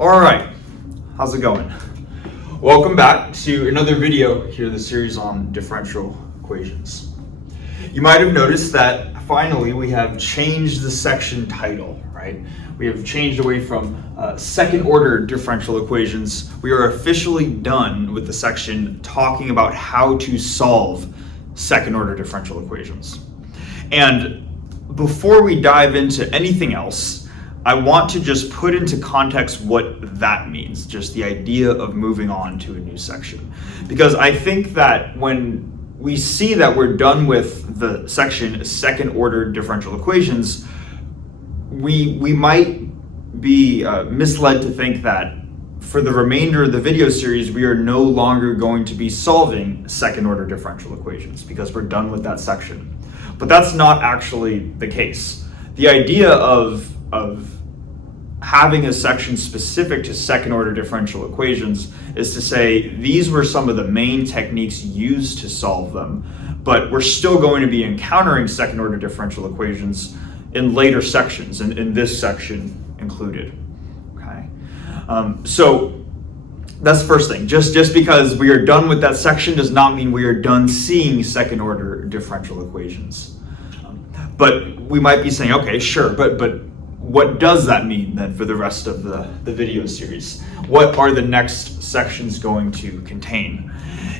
All right, how's it going? Welcome back to another video here in the series on differential equations. You might have noticed that finally we have changed the section title, right? We have changed away from second order differential equations. We are officially done with the section talking about how to solve second order differential equations. And before we dive into anything else, I want to just put into context what that means, just the idea of moving on to a new section. Because I think that when we see that we're done with the section second order differential equations, we might be misled to think that for the remainder of the video series, we are no longer going to be solving second order differential equations because we're done with that section. But that's not actually the case. The idea of having a section specific to second order differential equations is to say these were some of the main techniques used to solve them, but we're still going to be encountering second order differential equations in later sections, and in this section included. Okay, so that's the first thing. Just because we are done with that section does not mean we are done seeing second order differential equations. But we might be saying, okay, sure, but what does that mean then for the rest of the video series? What are the next sections going to contain?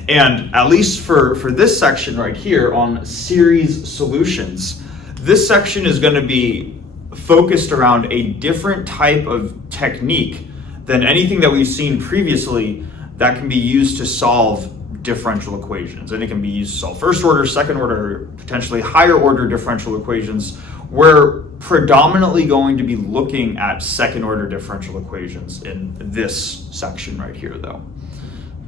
And at least for this section right here on series solutions, this section is going to be focused around a different type of technique than anything that we've seen previously that can be used to solve differential equations. And it can be used to solve first order, second order, potentially higher order differential equations. We're predominantly going to be looking at second order differential equations in this section right here though.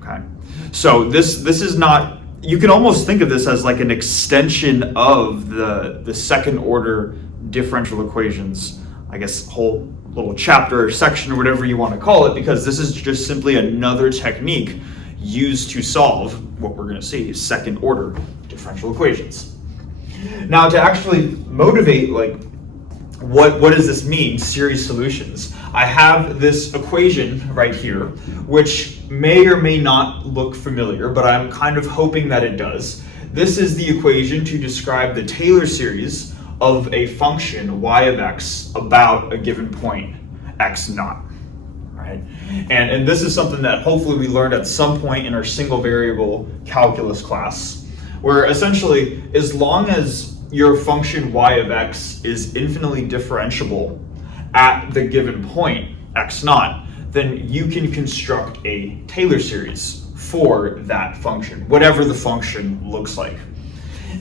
Okay, so this is not, you can almost think of this as like an extension of the second order differential equations, I guess whole little chapter or section or whatever you want to call it, because this is just simply another technique used to solve what we're going to see, second order differential equations. Now, to actually motivate, like, what does this mean, series solutions? I have this equation right here, which may or may not look familiar, but I'm kind of hoping that it does. This is the equation to describe the Taylor series of a function y of x about a given point x naught. Right? And this is something that hopefully we learned at some point in our single variable calculus class, where essentially, as long as your function y of x is infinitely differentiable at the given point, x naught, then you can construct a Taylor series for that function, whatever the function looks like.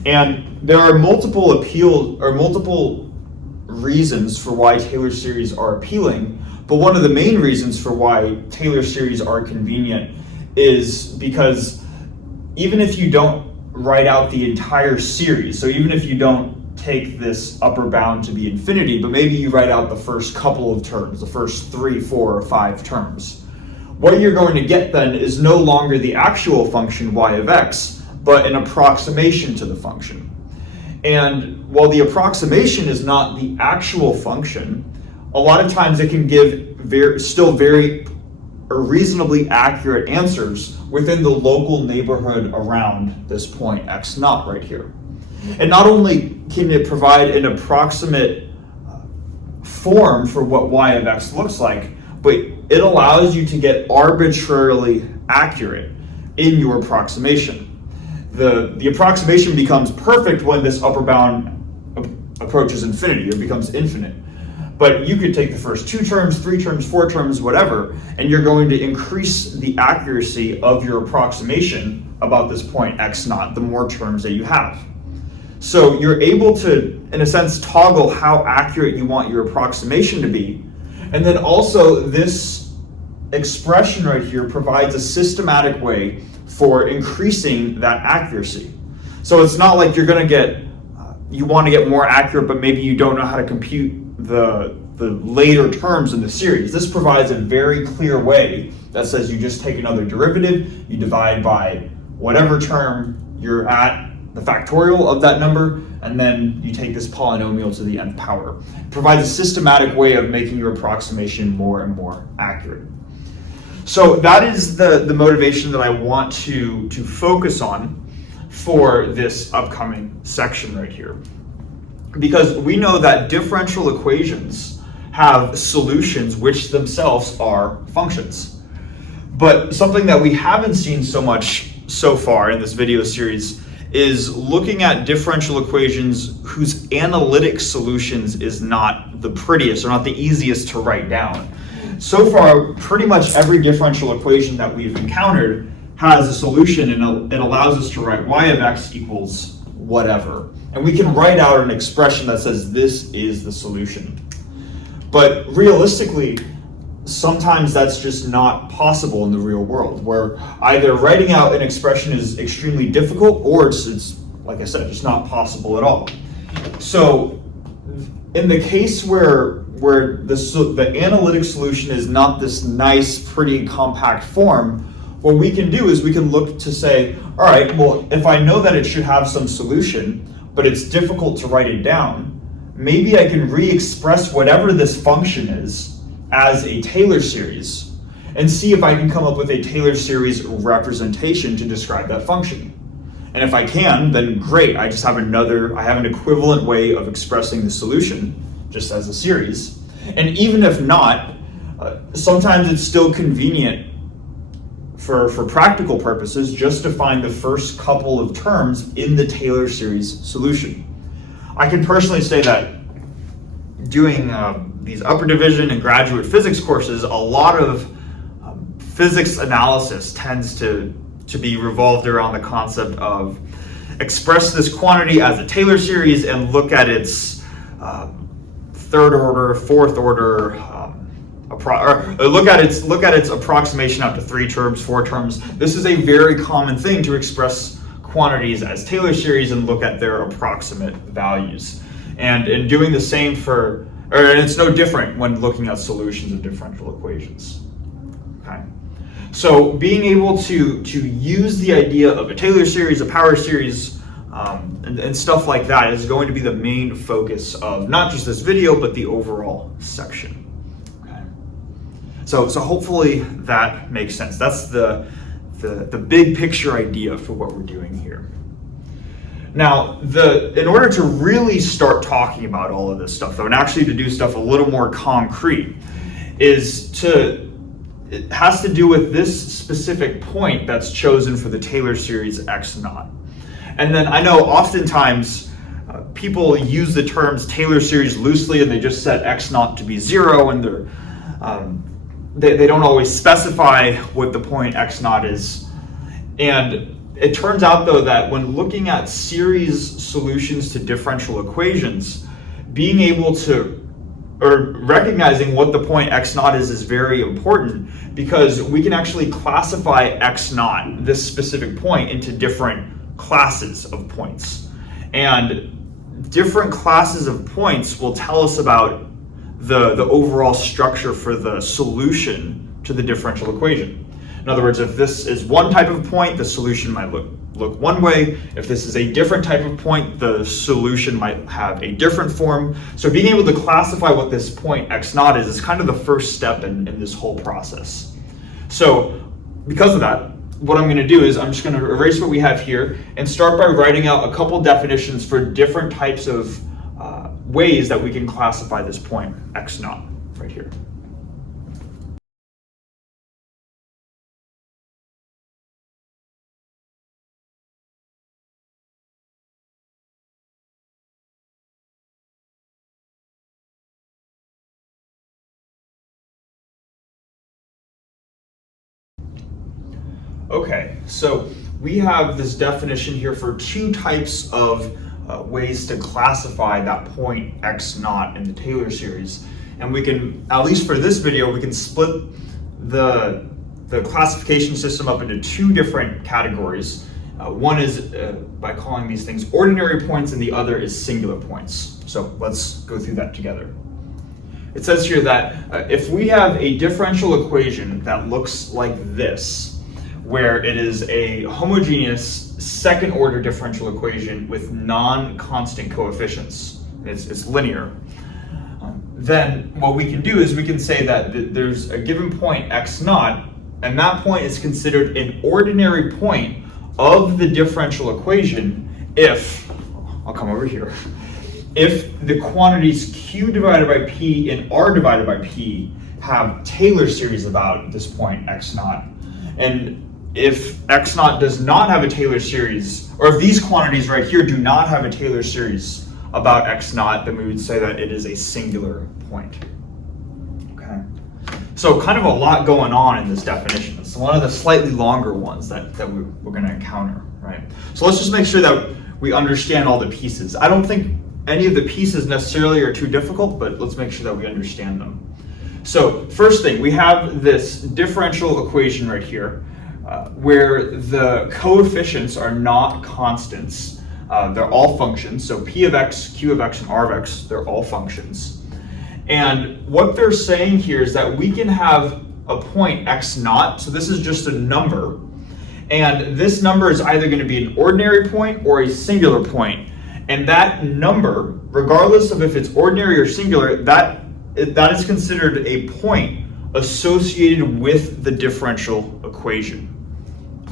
And there are multiple reasons for why Taylor series are appealing, but one of the main reasons for why Taylor series are convenient is because even if you don't write out the entire series, so even if you don't take this upper bound to be infinity, but maybe you write out the first couple of terms, the first 3, 4, or 5 terms, what you're going to get then is no longer the actual function y of x, but an approximation to the function. And while the approximation is not the actual function, a lot of times it can give still very reasonably accurate answers within the local neighborhood around this point x naught right here. And not only can it provide an approximate form for what y of x looks like, but it allows you to get arbitrarily accurate in your approximation. The approximation becomes perfect when this upper bound approaches infinity or becomes infinite. But you could take the first 2 terms, 3 terms, 4 terms, whatever, and you're going to increase the accuracy of your approximation about this point x naught, the more terms that you have. So you're able to, in a sense, toggle how accurate you want your approximation to be. And then also this expression right here provides a systematic way for increasing that accuracy. So it's not like you're going to get, you want to get more accurate, but maybe you don't know how to compute the later terms in the series. This provides a very clear way that says you just take another derivative, you divide by whatever term you're at, the factorial of that number, and then you take this polynomial to the nth power. It provides a systematic way of making your approximation more and more accurate. So that is the motivation that I want to focus on for this upcoming section right here. Because we know that differential equations have solutions which themselves are functions. But something that we haven't seen so much so far in this video series is looking at differential equations whose analytic solutions is not the prettiest or not the easiest to write down. So far, pretty much every differential equation that we've encountered has a solution, and it allows us to write y of x equals whatever. And we can write out an expression that says this is the solution. But realistically, sometimes that's just not possible in the real world, where either writing out an expression is extremely difficult or it's like I said, just not possible at all. So in the case where the analytic solution is not this nice, pretty, compact form, what we can do is we can look to say, all right, well, if I know that it should have some solution, but it's difficult to write it down, maybe I can re-express whatever this function is as a Taylor series and see if I can come up with a Taylor series representation to describe that function. And if I can, then great, I have an equivalent way of expressing the solution just as a series. And even if not, sometimes it's still convenient for practical purposes just to find the first couple of terms in the Taylor series solution. I can personally say that doing these upper division and graduate physics courses, a lot of physics analysis tends to be revolved around the concept of express this quantity as a Taylor series and look at its third order, fourth order, look at its approximation out to 3 terms, 4 terms. This is a very common thing to express quantities as Taylor series and look at their approximate values. And in doing the same and it's no different when looking at solutions of differential equations. Okay. So being able to use the idea of a Taylor series, a power series, and stuff like that is going to be the main focus of not just this video, but the overall section. Okay. So hopefully that makes sense. That's the big picture idea for what we're doing here. Now, in order to really start talking about all of this stuff, though, and actually to do stuff a little more concrete, it has to do with this specific point that's chosen for the Taylor series x naught. And then I know oftentimes people use the terms Taylor series loosely and they just set x naught to be 0, and they don't always specify what the point x naught is. And it turns out, though, that when looking at series solutions to differential equations, being able to, or recognizing what the point x naught is very important, because we can actually classify x naught, this specific point, into different classes of points. And different classes of points will tell us about the overall structure for the solution to the differential equation. In other words, if this is one type of point, the solution might look one way. If this is a different type of point, the solution might have a different form. So being able to classify what this point x naught is kind of the first step in this whole process. So because of that, what I'm going to do is I'm just going to erase what we have here and start by writing out a couple definitions for different types of ways that we can classify this point x naught right here. Okay, so we have this definition here for 2 types of ways to classify that point x naught in the Taylor series. And we can, at least for this video, we can split the classification system up into 2 different categories. One is by calling these things ordinary points, and the other is singular points. So let's go through that together. It says here that if we have a differential equation that looks like this, where it is a homogeneous second order differential equation with non-constant coefficients, it's linear, then what we can do is we can say that there's a given point x naught, and that point is considered an ordinary point of the differential equation if, I'll come over here, if the quantities q divided by p and r divided by p have Taylor series about this point x naught. And if x naught does not have a Taylor series, or if these quantities right here do not have a Taylor series about x naught, then we would say that it is a singular point. Okay. So kind of a lot going on in this definition. It's one of the slightly longer ones that we're going to encounter, right? So let's just make sure that we understand all the pieces. I don't think any of the pieces necessarily are too difficult, but let's make sure that we understand them. So first thing, we have this differential equation right here, where the coefficients are not constants. They're all functions. So p of x, q of x, and r of x, they're all functions. And what they're saying here is that we can have a point x naught. So this is just a number. And this number is either going to be an ordinary point or a singular point. And that number, regardless of if it's ordinary or singular, that is considered a point associated with the differential equation.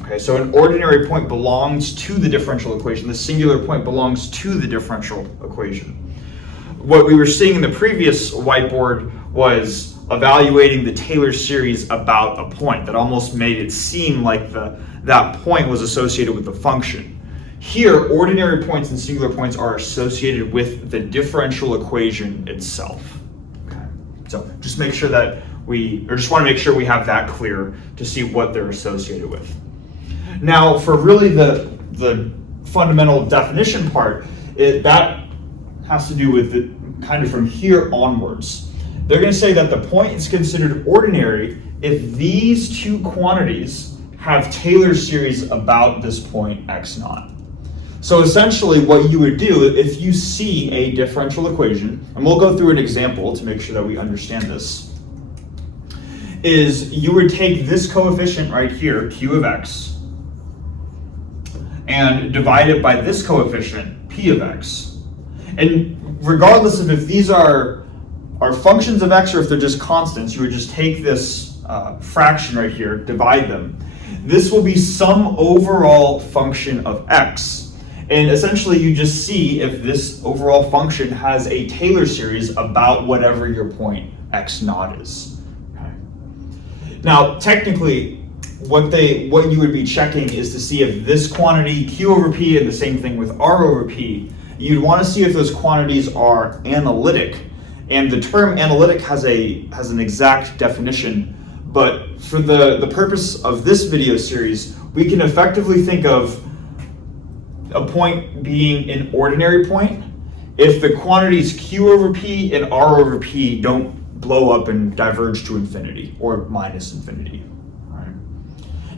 Okay, so an ordinary point belongs to the differential equation. The singular point belongs to the differential equation. What we were seeing in the previous whiteboard was evaluating the Taylor series about a point. That almost made it seem like that point was associated with the function. Here, ordinary points and singular points are associated with the differential equation itself. Okay, so just make sure that just want to make sure we have that clear to see what they're associated with. Now, for really the fundamental definition part, that has to do with kind of from here onwards. They're going to say that the point is considered ordinary if these two quantities have Taylor series about this point x naught. So essentially what you would do if you see a differential equation, and we'll go through an example to make sure that we understand this, is you would take this coefficient right here, q of x, and divide it by this coefficient, p of x. And regardless of if these are functions of x or if they're just constants, you would just take this fraction right here, divide them. This will be some overall function of x. And essentially you just see if this overall function has a Taylor series about whatever your point x naught is. Okay. Now, technically, what you would be checking is to see if this quantity q over p, and the same thing with r over p, you'd want to see if those quantities are analytic. And the term analytic has an exact definition, but for the purpose of this video series, we can effectively think of a point being an ordinary point if the quantities q over p and r over p don't blow up and diverge to infinity or minus infinity.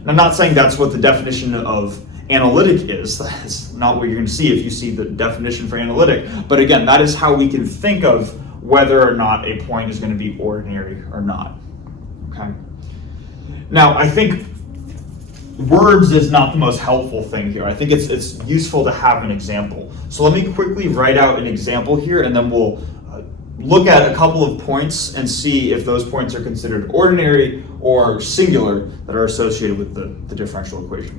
I'm not saying that's what the definition of analytic is. That's not what you're going to see if you see the definition for analytic. But again, that is how we can think of whether or not a point is going to be ordinary or not. Okay. Now, I think words is not the most helpful thing here. I think it's useful to have an example. So let me quickly write out an example here, and then we'll look at a couple of points and see if those points are considered ordinary or singular that are associated with the differential equation.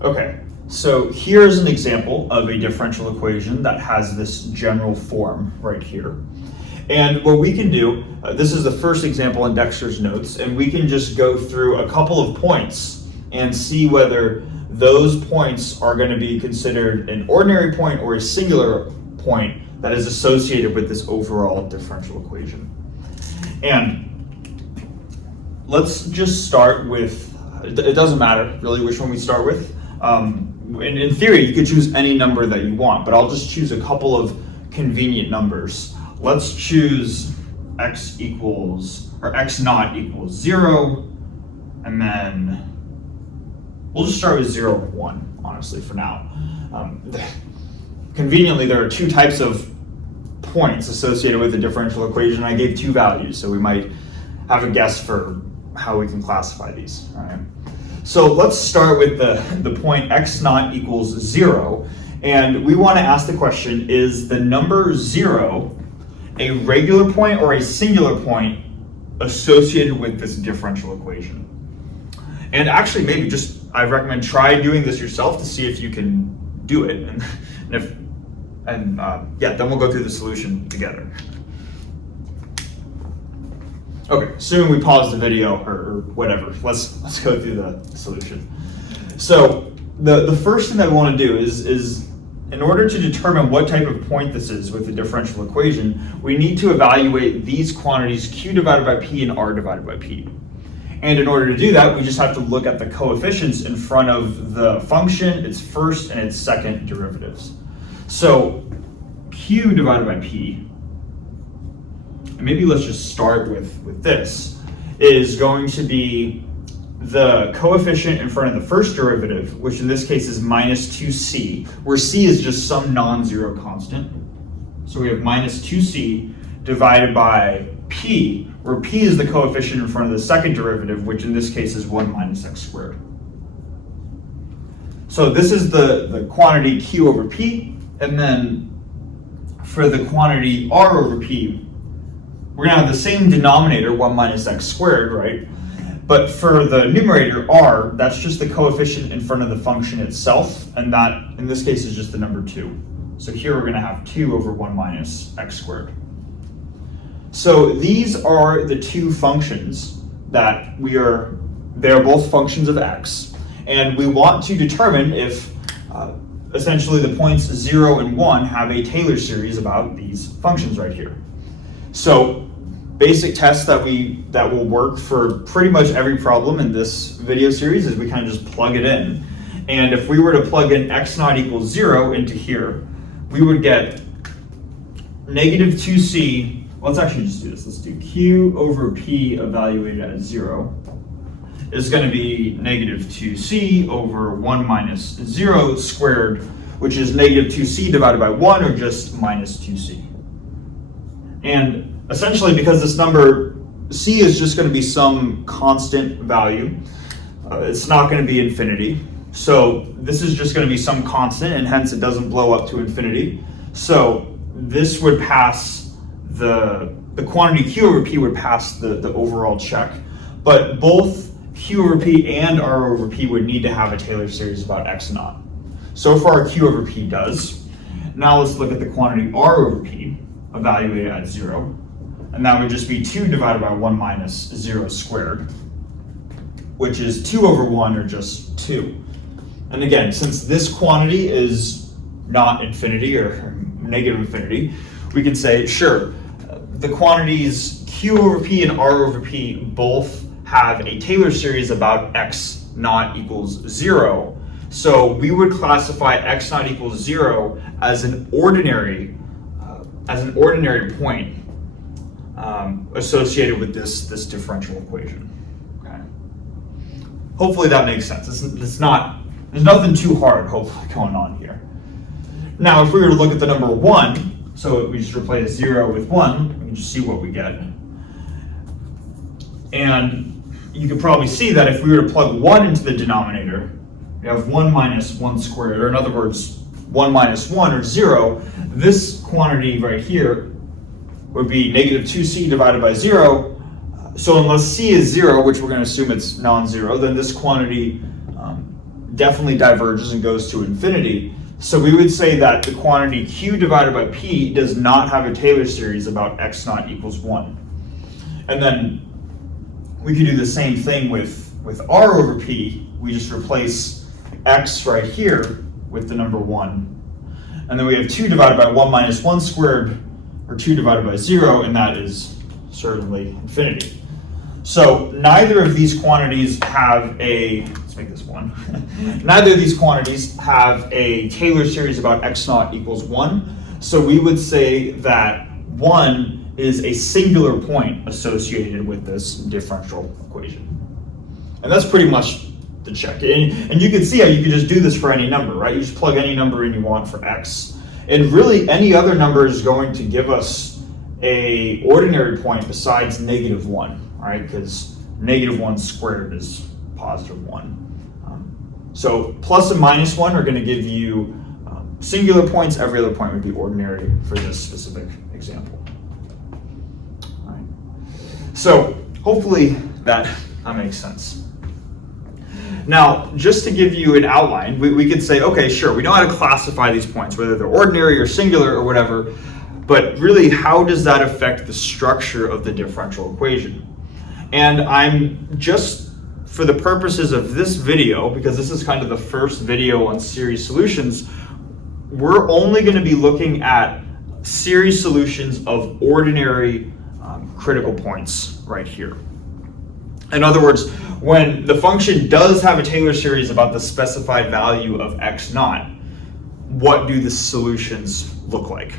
Okay, so here's an example of a differential equation that has this general form right here. And what we can do, this is the first example in Dexter's notes, and we can just go through a couple of points and see whether those points are going to be considered an ordinary point or a singular point that is associated with this overall differential equation. And let's just start with, it doesn't matter really which one we start with. In theory, you could choose any number that you want, but I'll just choose a couple of convenient numbers. Let's choose x naught equals 0, and then we'll just start with 0 and 1, honestly, for now. Conveniently, there are two types of points associated with the differential equation. I gave two values, so we might have a guess for how we can classify these. All right. So let's start with the point x naught equals 0. And we want to ask the question, is the number 0 a regular point or a singular point associated with this differential equation? And actually, maybe just, I recommend try doing this yourself to see if you can do it. And then we'll go through the solution together. Okay, assuming we pause the video or whatever, let's go through the solution. So the first thing that we want to do is in order to determine what type of point this is with the differential equation, we need to evaluate these quantities q divided by p and r divided by p. And in order to do that, we just have to look at the coefficients in front of the function, its first and its second derivatives. So q divided by p, and maybe let's just start with this, is going to be the coefficient in front of the first derivative, which in this case is minus 2c, where c is just some non-zero constant. So we have minus 2c divided by p, where p is the coefficient in front of the second derivative, which in this case is 1 minus x squared. So this is the quantity q over p, and then for the quantity r over p, we're going to have the same denominator, 1 minus x squared, right? But for the numerator r, that's just the coefficient in front of the function itself, and that, in this case, is just the number 2. So here we're going to have 2 over 1 minus x squared. So these are the two functions that they're both functions of x, and we want to determine if essentially the points 0 and 1 have a Taylor series about these functions right here. So basic test that will work for pretty much every problem in this video series is we kind of just plug it in. And if we were to plug in x naught equals 0 into here, we would get negative 2c. Let's actually just do this. Let's do q over p evaluated at 0 is going to be negative 2c over 1 minus 0 squared, which is negative 2c divided by 1, or just minus 2c. And essentially, because this number c is just going to be some constant value, it's not going to be infinity. So this is just going to be some constant, and hence it doesn't blow up to infinity. So this would pass the quantity q over p would pass the overall check, but both q over p and r over p would need to have a Taylor series about x naught. So far q over p does. Now let's look at the quantity r over p evaluated at 0, and that would just be 2 divided by 1 minus 0 squared, which is 2 over 1, or just 2. And again, since this quantity is not infinity or negative infinity, we can say, sure, the quantities q over p and r over p both have a Taylor series about x naught equals 0. So we would classify x naught equals 0 as an ordinary point associated with this differential equation. Okay. Hopefully that makes sense. There's nothing too hard, hopefully, going on here. Now, if we were to look at the number 1, so we just replace 0 with 1, we can just see what we get. And you can probably see that if we were to plug 1 into the denominator, we have 1 minus 1 squared, or in other words, 1 minus 1, or 0. This quantity right here would be negative 2c divided by 0. So unless c is 0, which we're going to assume it's non-zero, then this quantity definitely diverges and goes to infinity. So we would say that the quantity q divided by p does not have a Taylor series about x naught equals 1. And then we could do the same thing with r over p. We just replace x right here with the number 1. And then we have 2 divided by 1 minus 1 squared, or 2 divided by 0, and that is certainly infinity. So neither of these quantities have let's make this 1. Neither of these quantities have a Taylor series about x naught equals 1. So we would say that 1 is a singular point associated with this differential equation. And that's pretty much the check. And you can see how you could just do this for any number, right? You just plug any number in you want for x. And really any other number is going to give us a ordinary point besides negative 1, right? Because -1 squared is +1. So plus and -1 are going to give you singular points. Every other point would be ordinary for this specific example. All right. So hopefully that makes sense. Now, just to give you an outline, we could say, okay, sure, we know how to classify these points, whether they're ordinary or singular or whatever, but really, how does that affect the structure of the differential equation? And I'm just, for the purposes of this video, because this is kind of the first video on series solutions, we're only going to be looking at series solutions of ordinary critical points right here. In other words, when the function does have a Taylor series about the specified value of x naught, what do the solutions look like?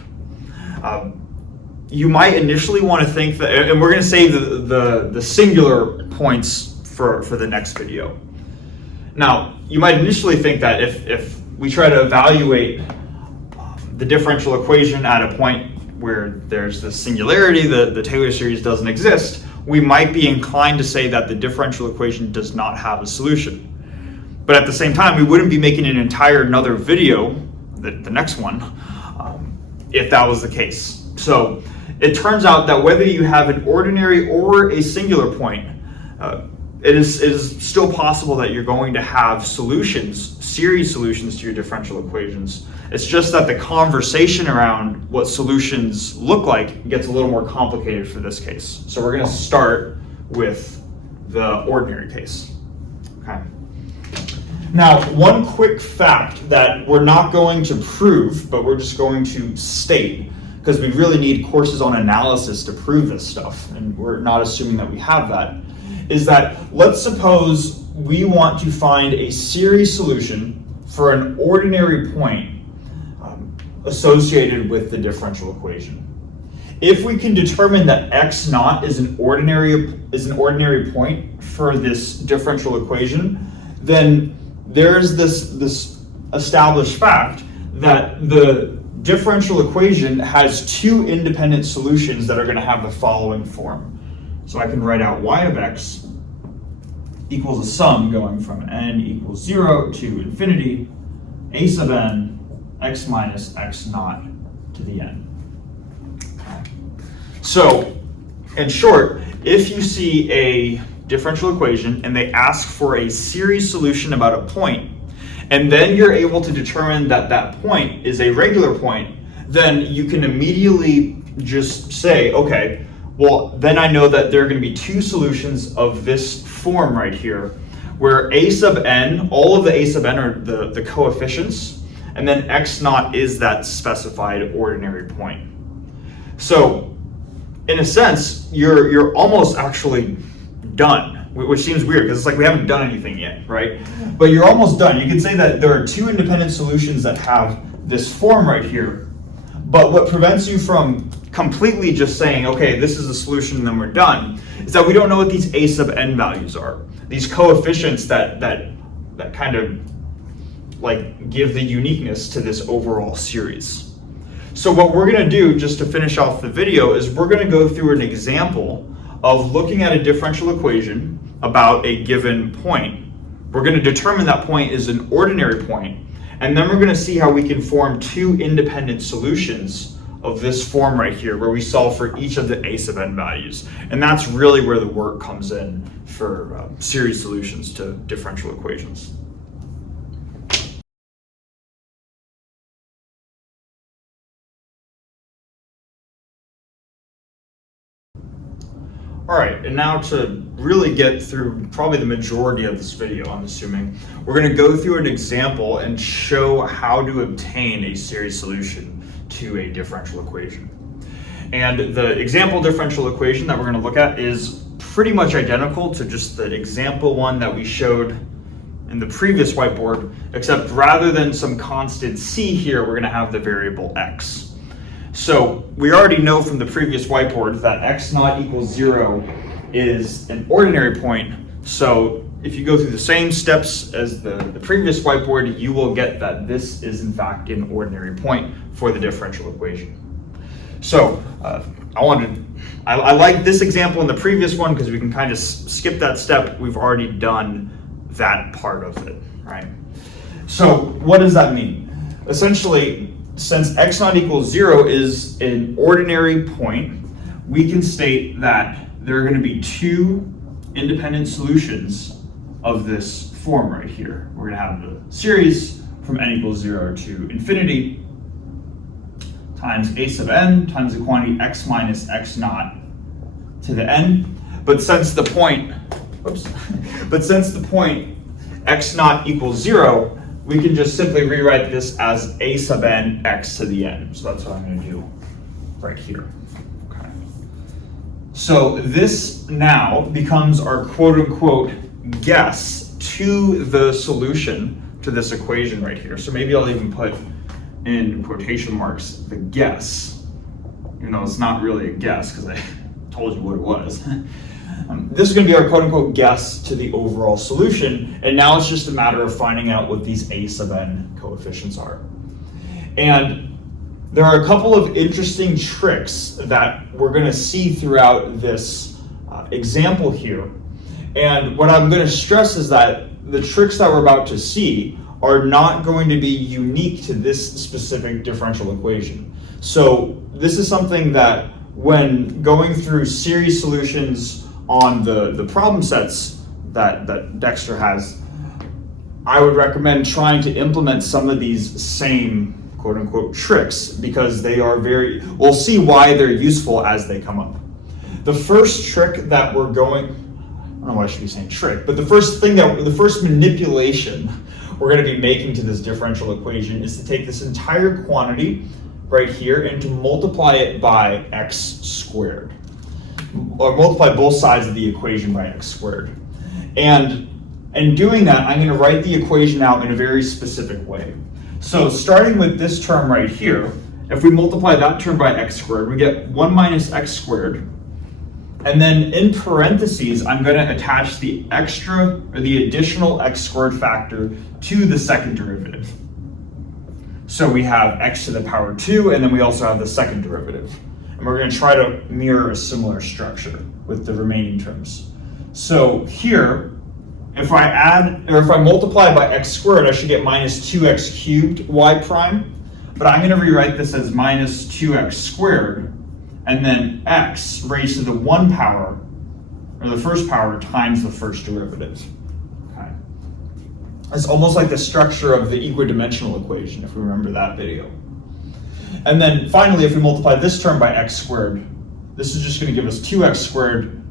You might initially want to think that, and we're going to save the singular points for the next video. Now, you might initially think that if we try to evaluate the differential equation at a point where there's the singularity, the Taylor series doesn't exist, we might be inclined to say that the differential equation does not have a solution. But at the same time, we wouldn't be making an entire another video, the next one, if that was the case. So it turns out that whether you have an ordinary or a singular point, it is still possible that you're going to have solutions, series solutions to your differential equations. It's just that the conversation around what solutions look like gets a little more complicated for this case. So we're going to start with the ordinary case. Okay. Now, one quick fact that we're not going to prove, but we're just going to state, because we really need courses on analysis to prove this stuff, and we're not assuming that we have that, is that let's suppose we want to find a series solution for an ordinary point associated with the differential equation. If we can determine that x naught is an ordinary point for this differential equation, then there's this established fact that the differential equation has two independent solutions that are going to have the following form. So I can write out y of x equals a sum going from n equals 0 to infinity, a sub n, x minus x naught to the n. So, in short, if you see a differential equation and they ask for a series solution about a point, and then you're able to determine that that point is a regular point, then you can immediately just say, okay, well, then I know that there are going to be two solutions of this form right here, where a sub n, all of the a sub n are the coefficients, and then x naught is that specified ordinary point. So, in a sense, you're almost actually done, which seems weird because it's like we haven't done anything yet, right? But you're almost done. You can say that there are two independent solutions that have this form right here, but what prevents you from completely just saying, okay, this is a solution and then we're done, is that we don't know what these a sub n values are. These coefficients that kind of like give the uniqueness to this overall series. So what we're going to do, just to finish off the video, is we're going to go through an example of looking at a differential equation about a given point. We're going to determine that point is an ordinary point, and then we're going to see how we can form two independent solutions of this form right here, where we solve for each of the a sub n values. And that's really where the work comes in for series solutions to differential equations. All right, and now to really get through probably the majority of this video, I'm assuming, we're going to go through an example and show how to obtain a series solution to a differential equation. And the example differential equation that we're going to look at is pretty much identical to just the example one that we showed in the previous whiteboard, except rather than some constant c here, we're going to have the variable x. So we already know from the previous whiteboard that x naught equals 0 is an ordinary point. So if you go through the same steps as the previous whiteboard, you will get that this is in fact an ordinary point for the differential equation. So I want to I like this example in the previous one because we can kind of skip that step. We've already done that part of it, right? So what does that mean? Essentially, since x naught equals 0 is an ordinary point, we can state that there are going to be two independent solutions of this form right here. We're going to have the series from n equals 0 to infinity times a sub n times the quantity x minus x naught to the n. But since the point, x naught equals 0, we can just simply rewrite this as a sub n x to the n. So that's what I'm going to do right here. Okay. So this now becomes our quote-unquote guess to the solution to this equation right here. So maybe I'll even put in quotation marks the guess, even though it's not really a guess because I told you what it was. This is going to be our quote-unquote guess to the overall solution, and now it's just a matter of finding out what these a sub n coefficients are. And there are a couple of interesting tricks that we're going to see throughout this example here. And what I'm going to stress is that the tricks that we're about to see are not going to be unique to this specific differential equation. So this is something that when going through series solutions on the problem sets that Dexter has, I would recommend trying to implement some of these same quote-unquote tricks because they are we'll see why they're useful as they come up. The first trick that we're going, I don't know why I should be saying trick, but the first manipulation we're going to be making to this differential equation is to take this entire quantity right here and to multiply it by x squared, or multiply both sides of the equation by x squared. And in doing that, I'm going to write the equation out in a very specific way. So starting with this term right here, if we multiply that term by x squared, we get 1 minus x squared. And then in parentheses, I'm going to attach the additional x squared factor to the second derivative. So we have x to the power 2, and then we also have the second derivative. And we're going to try to mirror a similar structure with the remaining terms. So here, if I multiply by x squared, I should get minus 2x cubed y prime. But I'm going to rewrite this as minus 2x squared, and then x raised to the 1 power, or the first power, times the first derivative. Okay. It's almost like the structure of the equidimensional equation, if we remember that video. And then finally, if we multiply this term by x squared, this is just going to give us 2x squared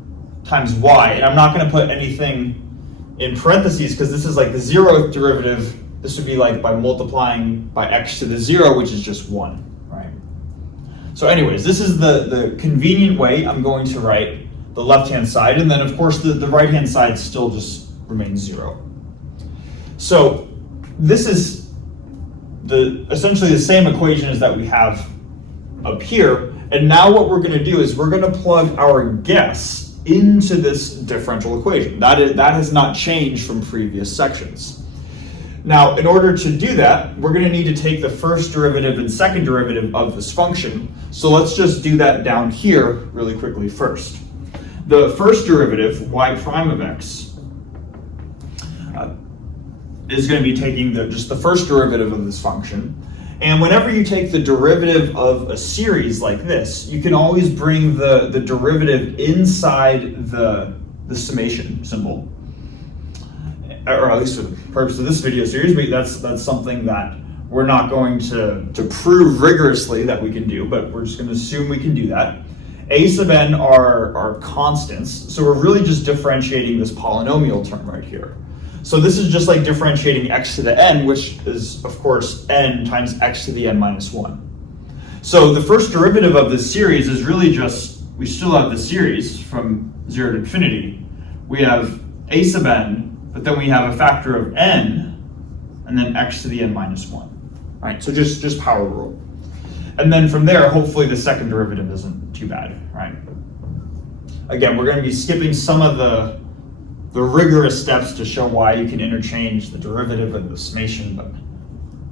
times y. And I'm not going to put anything in parentheses because this is like the 0th derivative. This would be like by multiplying by x to the 0, which is just 1. So anyways, this is the convenient way I'm going to write the left-hand side, and then of course the right-hand side still just remains 0. So this is essentially the same equation as that we have up here, and now what we're going to do is we're going to plug our guess into this differential equation. That has not changed from previous sections. Now, in order to do that, we're going to need to take the first derivative and second derivative of this function. So let's just do that down here really quickly first. The first derivative, y prime of x, is going to be taking just the first derivative of this function. And whenever you take the derivative of a series like this, you can always bring the derivative inside the summation symbol. Or at least for the purpose of this video series, that's something that we're not going to prove rigorously that we can do, but we're just going to assume we can do that. A sub n are constants, so we're really just differentiating this polynomial term right here. So this is just like differentiating x to the n, which is, of course, n times x to the n minus 1. So the first derivative of this series is really just, we still have the series from 0 to infinity. We have a sub n, but then we have a factor of n, and then x to the n minus 1. All right, so just power rule. And then from there, hopefully the second derivative isn't too bad, right? Again, we're going to be skipping some of the rigorous steps to show why you can interchange the derivative and the summation, but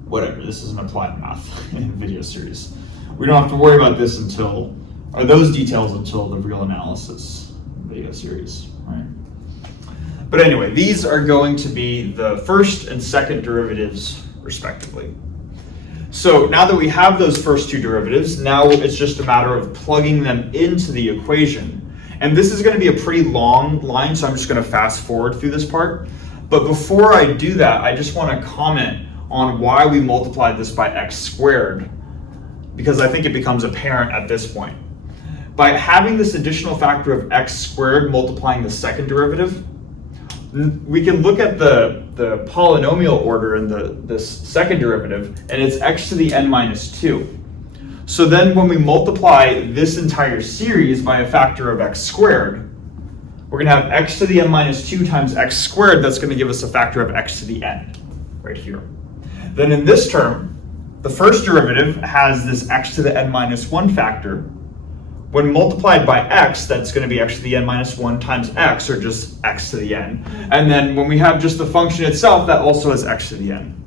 whatever, this is an applied math video series. We don't have to worry about this until are those details until the real analysis video series, right? But anyway, these are going to be the first and second derivatives respectively. So now that we have those first two derivatives, now it's just a matter of plugging them into the equation. And this is going to be a pretty long line, so I'm just going to fast forward through this part. But before I do that, I just want to comment on why we multiplied this by x squared, because I think it becomes apparent at this point. By having this additional factor of x squared multiplying the second derivative, we can look at the polynomial order in this second derivative, and it's x to the n minus 2. So then when we multiply this entire series by a factor of x squared, we're going to have x to the n minus 2 times x squared. That's going to give us a factor of x to the n right here. Then in this term, the first derivative has this x to the n minus 1 factor. When multiplied by x, that's going to be x to the n minus 1 times x, or just x to the n. And then when we have just the function itself, that also has x to the n.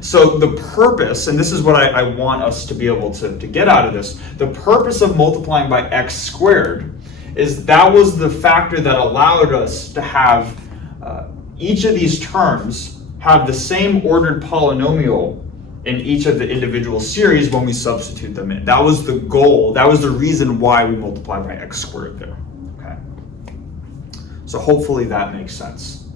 So the purpose, and this is what I want us to be able to get out of this, the purpose of multiplying by x squared is that was the factor that allowed us to have each of these terms have the same ordered polynomial in each of the individual series when we substitute them in. That was the goal. That was the reason why we multiplied by x squared there. Okay. So hopefully that makes sense.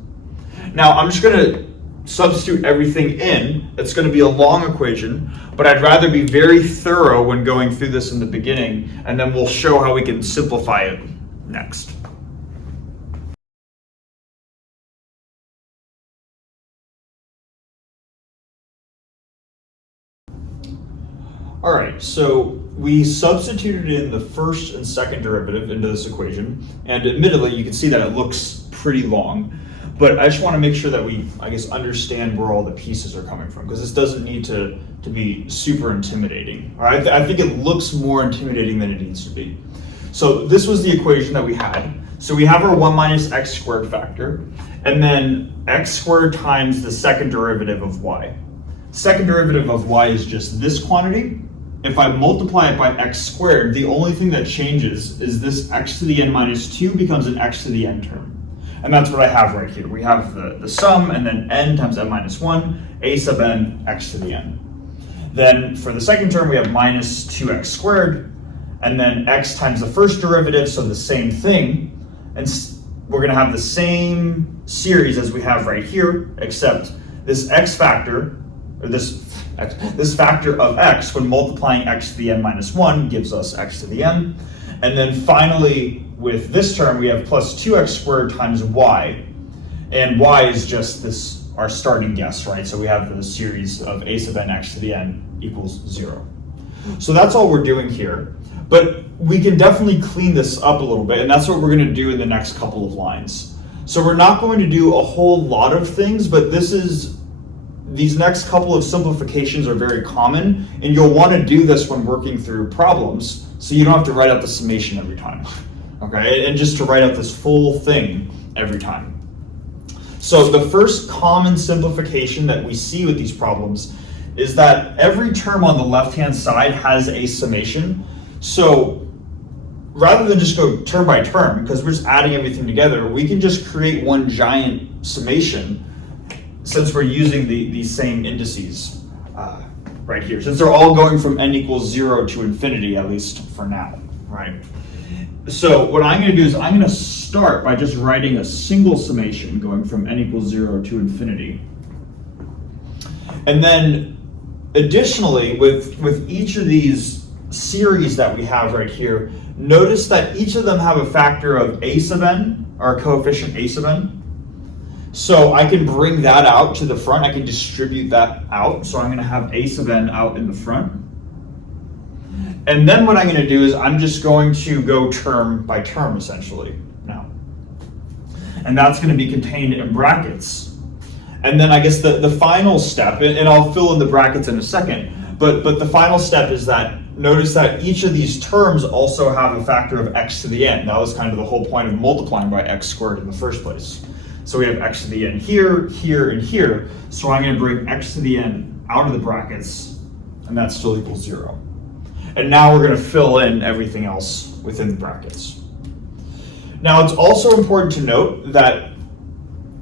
Now I'm just going to substitute everything in. It's going to be a long equation, but I'd rather be very thorough when going through this in the beginning, and then we'll show how we can simplify it next. All right, so we substituted in the first and second derivative into this equation, and admittedly, you can see that it looks pretty long, but I just want to make sure that we, I guess, understand where all the pieces are coming from, because this doesn't need to be super intimidating. All right, I think it looks more intimidating than it needs to be. So this was the equation that we had. So we have our 1 minus x squared factor, and then x squared times the second derivative of y. Second derivative of y is just this quantity. If I multiply it by x squared, the only thing that changes is this x to the n minus 2 becomes an x to the n term. And that's what I have right here. We have the sum, and then n times n minus 1, a sub n, x to the n. Then for the second term, we have minus 2x squared, and then x times the first derivative, so the same thing. And we're going to have the same series as we have right here, except this x factor, or this factor of x, when multiplying x to the n minus 1, gives us x to the n. And then finally, with this term, we have plus 2x squared times y. And y is just this, our starting guess, right? So we have the series of a sub n x to the n equals 0. So that's all we're doing here. But we can definitely clean this up a little bit, and that's what we're going to do in the next couple of lines. So we're not going to do a whole lot of things, but these next couple of simplifications are very common, and you'll want to do this when working through problems, so you don't have to write out the summation every time, okay? And just to write out this full thing every time. So the first common simplification that we see with these problems is that every term on the left-hand side has a summation. So rather than just go term by term, because we're just adding everything together, we can just create one giant summation since we're using these same indices right here, since they're all going from n equals 0 to infinity, at least for now, right? So what I'm going to do is I'm going to start by just writing a single summation going from n equals 0 to infinity. And then additionally, with each of these series that we have right here, notice that each of them have a factor of a sub n, or a coefficient a sub n. So I can bring that out to the front. I can distribute that out. So I'm going to have a sub n out in the front. And then what I'm going to do is I'm just going to go term by term, essentially, now. And that's going to be contained in brackets. And then I guess the final step, and I'll fill in the brackets in a second, but the final step is that notice that each of these terms also have a factor of x to the n. That was kind of the whole point of multiplying by x squared in the first place. So we have x to the n here, here, and here. So I'm going to bring x to the n out of the brackets, and that still equals 0. And now we're going to fill in everything else within the brackets. Now it's also important to note that,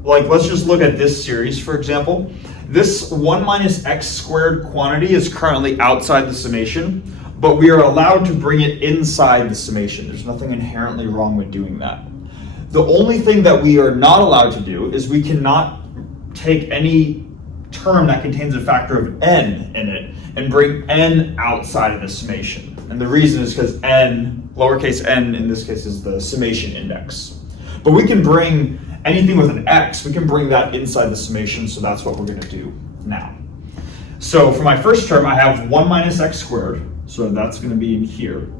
like, let's just look at this series, for example. This 1 minus x squared quantity is currently outside the summation, but we are allowed to bring it inside the summation. There's nothing inherently wrong with doing that. The only thing that we are not allowed to do is we cannot take any term that contains a factor of n in it and bring n outside of the summation. And the reason is because n, lowercase n in this case, is the summation index. But we can bring anything with an x, we can bring that inside the summation, so that's what we're going to do now. So for my first term, I have 1 minus x squared, so that's going to be in here,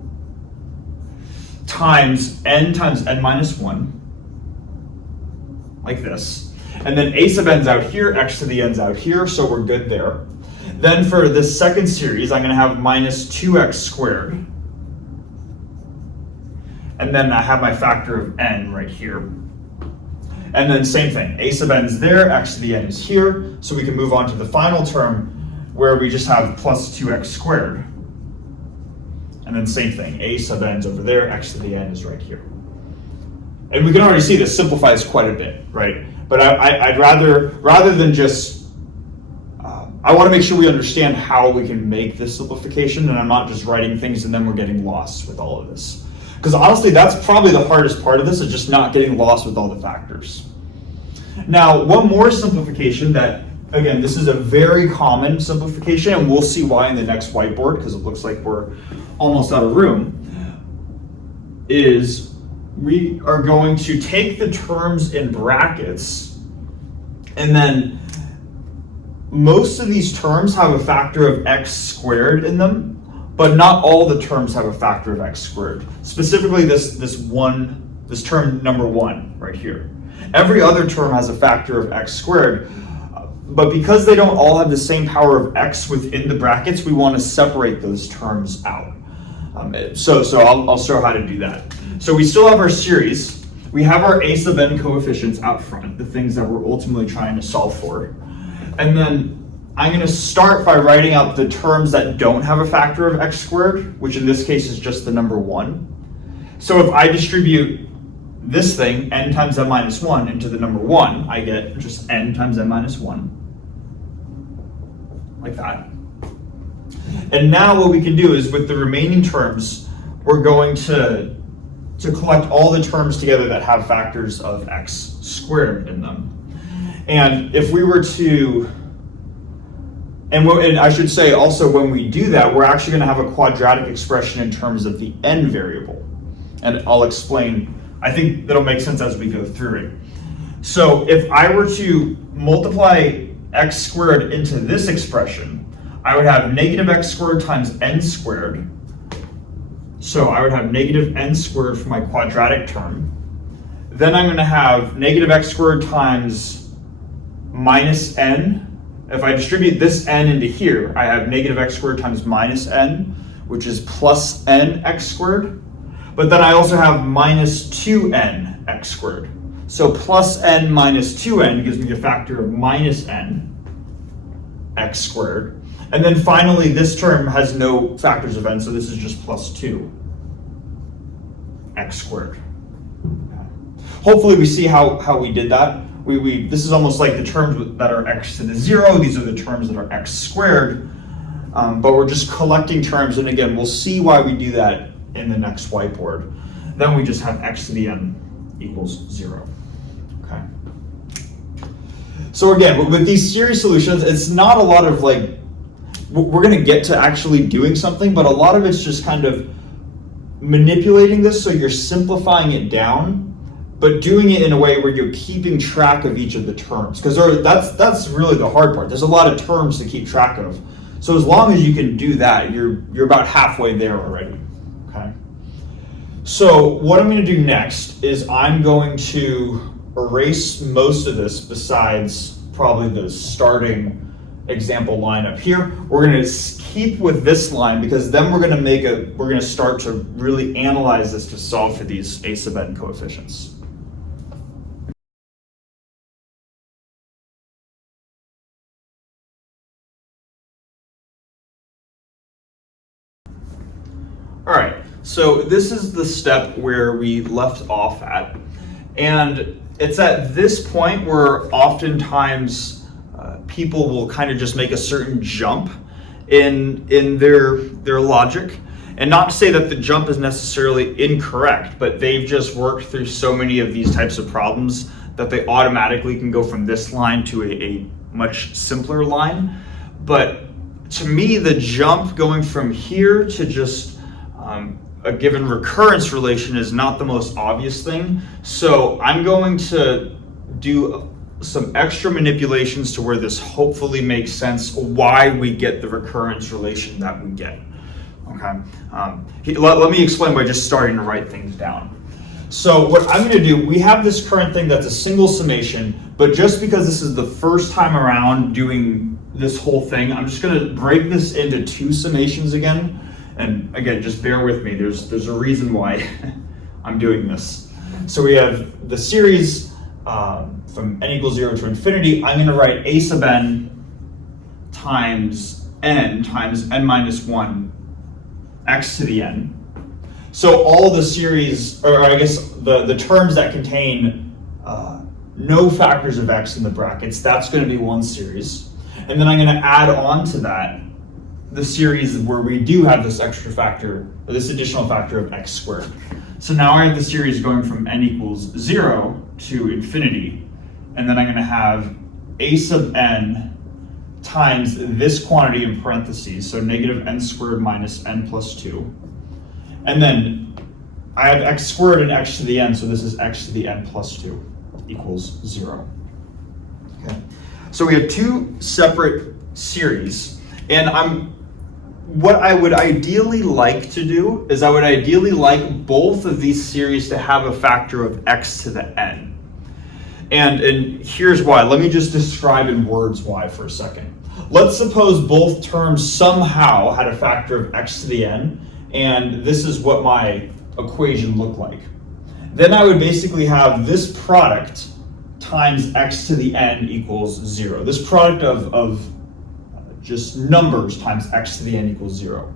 times n minus 1, like this. And then a sub n's out here, x to the n's out here, so we're good there. Then for this second series, I'm going to have minus 2x squared. And then I have my factor of n right here. And then same thing, a sub n's there, x to the n is here, so we can move on to the final term where we just have plus 2x squared. And then same thing, a sub n's over there, x to the n is right here. And we can already see this simplifies quite a bit, right? But I'd rather than just, I want to make sure we understand how we can make this simplification, and I'm not just writing things and then we're getting lost with all of this. Because honestly, that's probably the hardest part of this, is just not getting lost with all the factors. Now, one more simplification that, again, this is a very common simplification, and we'll see why in the next whiteboard, because it looks like we're almost out of room, is we are going to take the terms in brackets, and then most of these terms have a factor of x squared in them, but not all the terms have a factor of x squared. Specifically this term number 1 right here. Every other term has a factor of x squared, but because they don't all have the same power of x within the brackets, we want to separate those terms out. So I'll show how to do that. So we still have our series. We have our a sub n coefficients out front, the things that we're ultimately trying to solve for. And then I'm going to start by writing out the terms that don't have a factor of x squared, which in this case is just the number 1. So if I distribute this thing, n times n minus 1, into the number 1, I get just n times n minus 1, like that. And now what we can do is with the remaining terms, we're going to collect all the terms together that have factors of x squared in them. And if we were to, and I should say also, when we do that, we're actually going to have a quadratic expression in terms of the n variable. And I'll explain, I think that'll make sense as we go through it. So if I were to multiply x squared into this expression, I would have negative x squared times n squared. So I would have negative n squared for my quadratic term. Then I'm going to have negative x squared times minus n. If I distribute this n into here, I have negative x squared times minus n, which is plus n x squared. But then I also have minus 2n x squared. So plus n minus 2n gives me a factor of minus n x squared. And then finally, this term has no factors of n, so this is just plus 2 x squared. Hopefully we see how we did that. This is almost like the terms that are x to the 0. These are the terms that are x squared. But we're just collecting terms. And again, we'll see why we do that in the next whiteboard. Then we just have x to the n equals 0. Okay. So again, with these series solutions, it's not a lot of like, we're going to get to actually doing something, but a lot of it's just kind of manipulating this so you're simplifying it down, but doing it in a way where you're keeping track of each of the terms, because that's really the hard part. There's a lot of terms to keep track of. So as long as you can do that, you're about halfway there already. Okay. So what I'm going to do next is I'm going to erase most of this besides probably the starting example line up here. We're going to keep with this line because then we're going to start to really analyze this to solve for these a sub n coefficients. So this is the step where we left off at. And it's at this point where oftentimes people will kind of just make a certain jump in their logic. And not to say that the jump is necessarily incorrect, but they've just worked through so many of these types of problems that they automatically can go from this line to a much simpler line. But to me, the jump going from here to just a given recurrence relation is not the most obvious thing. So I'm going to do some extra manipulations to where this hopefully makes sense why we get the recurrence relation that we get. Okay, let me explain by just starting to write things down. So what I'm going to do, we have this current thing that's a single summation, but just because this is the first time around doing this whole thing, I'm just going to break this into two summations again. And again, just bear with me. There's a reason why I'm doing this. So we have the series from n equals 0 to infinity. I'm going to write a sub n times n minus 1 x to the n. So all the series, or I guess the terms that contain no factors of x in the brackets, that's going to be one series. And then I'm going to add on to that the series where we do have this extra factor, or this additional factor of x squared. So now I have the series going from n equals 0 to infinity. And then I'm going to have a sub n times this quantity in parentheses, so negative n squared minus n plus 2. And then I have x squared and x to the n, so this is x to the n plus 2 equals 0. Okay. So we have two separate series, and what I would ideally like to do is I would ideally like both of these series to have a factor of x to the n. And here's why. Let me just describe in words why for a second. Let's suppose both terms somehow had a factor of x to the n, and this is what my equation looked like. Then I would basically have this product times x to the n equals 0. This product of just numbers times x to the n equals 0.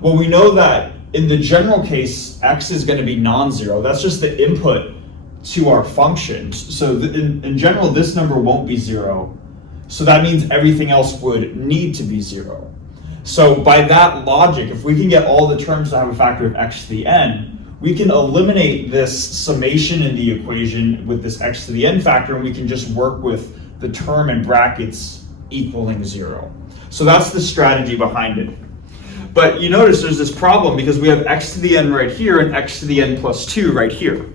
Well, we know that in the general case, x is going to be non-zero. That's just the input to our function. So in general, this number won't be 0. So that means everything else would need to be 0. So by that logic, if we can get all the terms to have a factor of x to the n, we can eliminate this summation in the equation with this x to the n factor, and we can just work with the term in brackets equaling 0. So that's the strategy behind it. But you notice there's this problem because we have x to the n right here and x to the n plus 2 right here.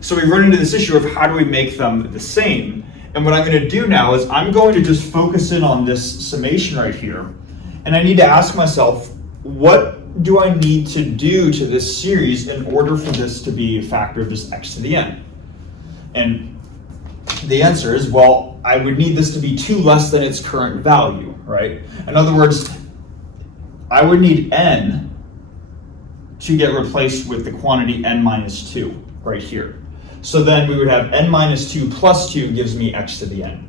So we run into this issue of how do we make them the same? And what I'm going to do now is I'm going to just focus in on this summation right here. And I need to ask myself, what do I need to do to this series in order for this to be a factor of just x to the n? And the answer is, well, I would need this to be 2 less than its current value, right? In other words, I would need n to get replaced with the quantity n minus 2 right here. So then we would have n minus 2 plus 2 gives me x to the n.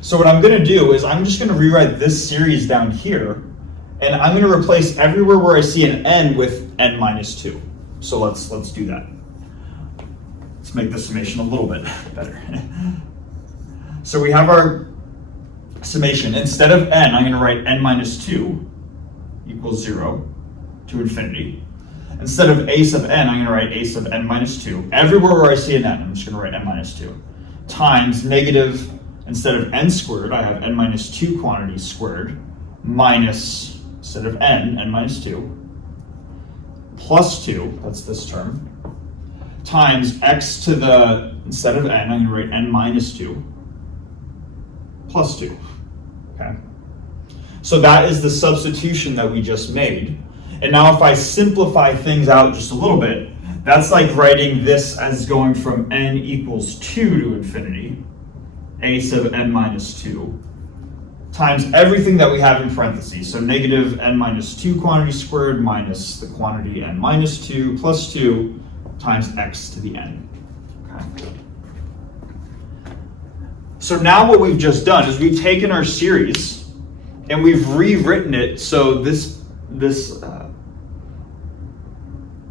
So what I'm going to do is I'm just going to rewrite this series down here, and I'm going to replace everywhere where I see an n with n minus 2. So let's do that. Let's make the summation a little bit better. So we have our summation. Instead of n, I'm going to write n minus 2 equals 0 to infinity. Instead of a sub n, I'm going to write a sub n minus 2. Everywhere where I see an n, I'm just going to write n minus 2. Times negative, instead of n squared, I have n minus 2 quantities squared, minus, instead of n minus 2, plus 2, that's this term, times x to the, instead of n, I'm going to write n minus 2, plus 2. Okay? So that is the substitution that we just made. And now if I simplify things out just a little bit, that's like writing this as going from n equals 2 to infinity, a sub n minus 2, times everything that we have in parentheses. So negative n minus 2 quantity squared minus the quantity n minus 2 plus 2 times x to the n. Okay. So now what we've just done is we've taken our series and we've rewritten it so this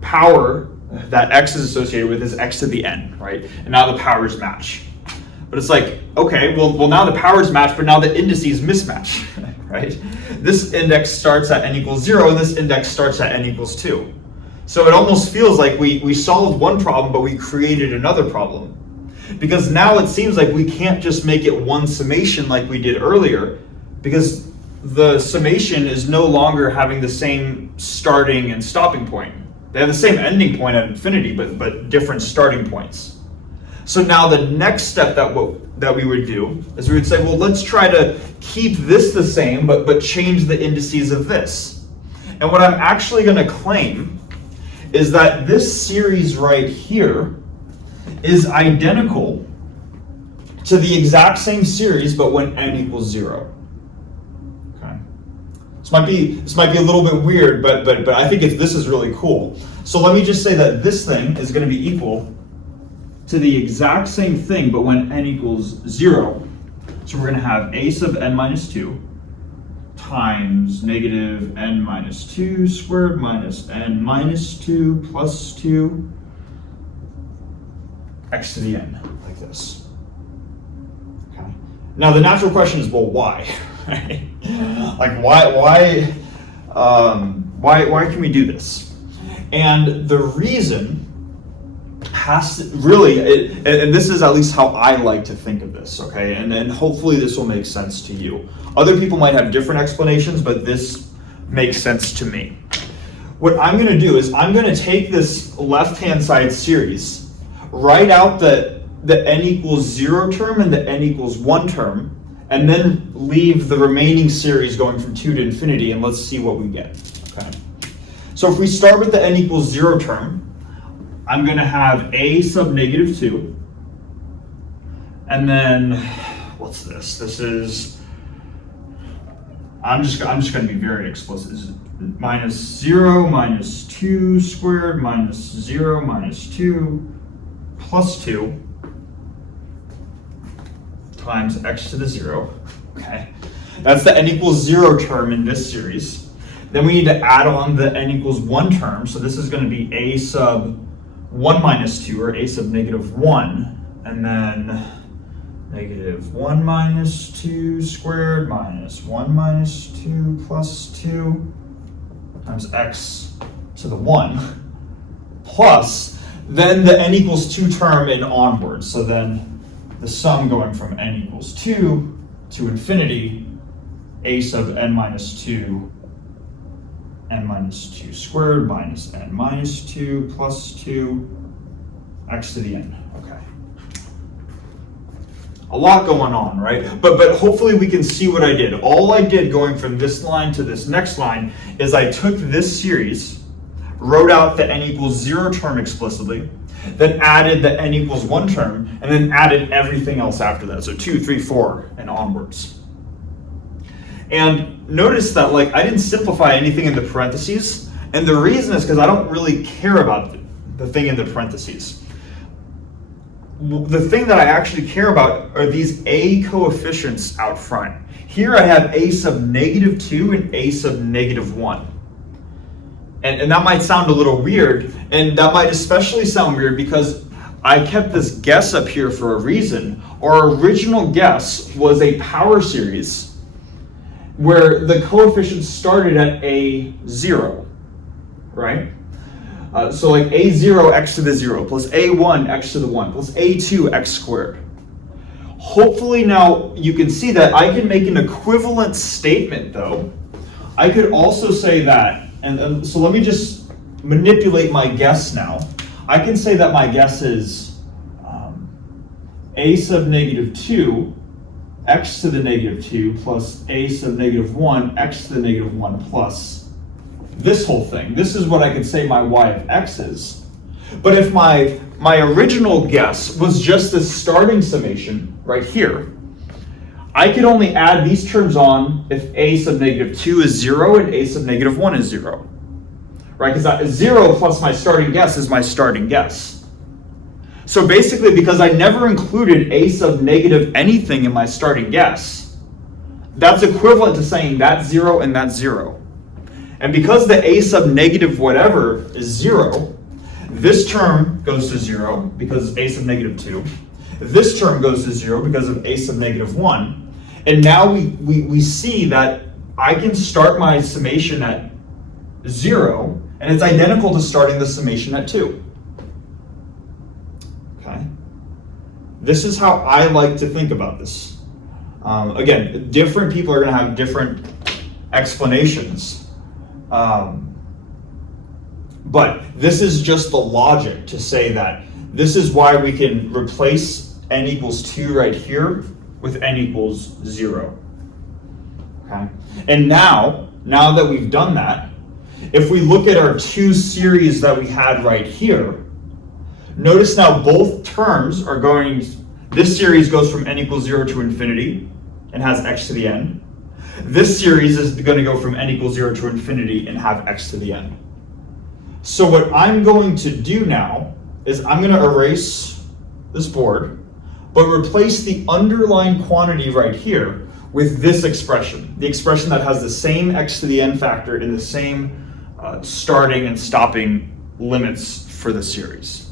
power that x is associated with is x to the n, right? And now the powers match. But it's like, okay, well now the powers match, but now the indices mismatch, right? This index starts at n equals 0, and this index starts at n equals 2. So it almost feels like we solved one problem, but we created another problem. Because now it seems like we can't just make it one summation like we did earlier, because the summation is no longer having the same starting and stopping point. They have the same ending point at infinity, but different starting points. So now the next step that we would do is we would say, well, let's try to keep this the same, but change the indices of this. And what I'm actually going to claim is that this series right here is identical to the exact same series, but when n equals 0. Okay. This might be a little bit weird, but I think this is really cool. So let me just say that this thing is going to be equal to the exact same thing, but when n equals 0. So we're going to have a sub n minus 2 times negative n minus 2 squared minus n minus 2 plus 2 x to the n, like this. Okay. Now the natural question is, well, why? Like why can we do this? And the reason has to really, and this is at least how I like to think of this, okay? And hopefully this will make sense to you. Other people might have different explanations, but this makes sense to me. What I'm going to do is I'm going to take this left-hand side series, write out the n equals 0 term and the n equals 1 term, and then leave the remaining series going from 2 to infinity, and let's see what we get. Okay. So if we start with the n equals 0 term, I'm going to have a sub negative 2, and then what's this? This is, I'm just going to be very explicit. This is minus 0 minus 2 squared minus 0 minus 2 plus 2 times x to the 0. Okay, that's the n equals 0 term in this series. Then we need to add on the n equals 1 term. So this is going to be a sub 1 minus 2, or a sub negative 1, and then negative 1 minus 2 squared minus 1 minus 2 plus 2 times x to the 1 plus then the n equals 2 term and onwards. So then the sum going from n equals 2 to infinity, a sub n minus 2, n minus 2 squared minus n minus 2 plus 2, x to the n. Okay. A lot going on, right? But hopefully we can see what I did. All I did going from this line to this next line is I took this series, wrote out the n equals 0 term explicitly, then added the n equals 1 term, and then added everything else after that. So 2, 3, 4, and onwards. And notice that I didn't simplify anything in the parentheses, and the reason is because I don't really care about the thing in the parentheses. The thing that I actually care about are these a coefficients out front. Here I have a sub negative 2 and a sub negative 1. And that might sound a little weird, and that might especially sound weird because I kept this guess up here for a reason. Our original guess was a power series where the coefficients started at a0, right? So a0 x to the 0 plus a1 x to the 1 plus a2 x squared. Hopefully now you can see that I can make an equivalent statement though. I could also say that, and so let me just manipulate my guess now. I can say that my guess is a sub negative 2 x to the negative 2 plus a sub negative 1 x to the negative 1 plus this whole thing. This is what I could say my y of x is. But if my original guess was just this starting summation right here, I could only add these terms on if a sub negative 2 is 0 and a sub negative 1 is 0. Right? Because 0 plus my starting guess is my starting guess. So basically, because I never included a sub negative anything in my starting guess, that's equivalent to saying that's 0 and that's 0. And because the a sub negative whatever is 0, This term goes to 0 because of a sub negative 2. This term goes to 0 because of a sub negative 1. And now we see that I can start my summation at 0, and it's identical to starting the summation at 2. Okay? This is how I like to think about this. Again, different people are going to have different explanations. But this is just the logic to say that this is why we can replace n equals 2 right here with n equals 0. Okay? And now that we've done that, if we look at our two series that we had right here, notice now both terms are going, this series goes from n equals 0 to infinity and has x to the n. This series is going to go from n equals 0 to infinity and have x to the n. So what I'm going to do now is I'm going to erase this board, but replace the underlying quantity right here with this expression, the expression that has the same x to the n factor and the same starting and stopping limits for the series.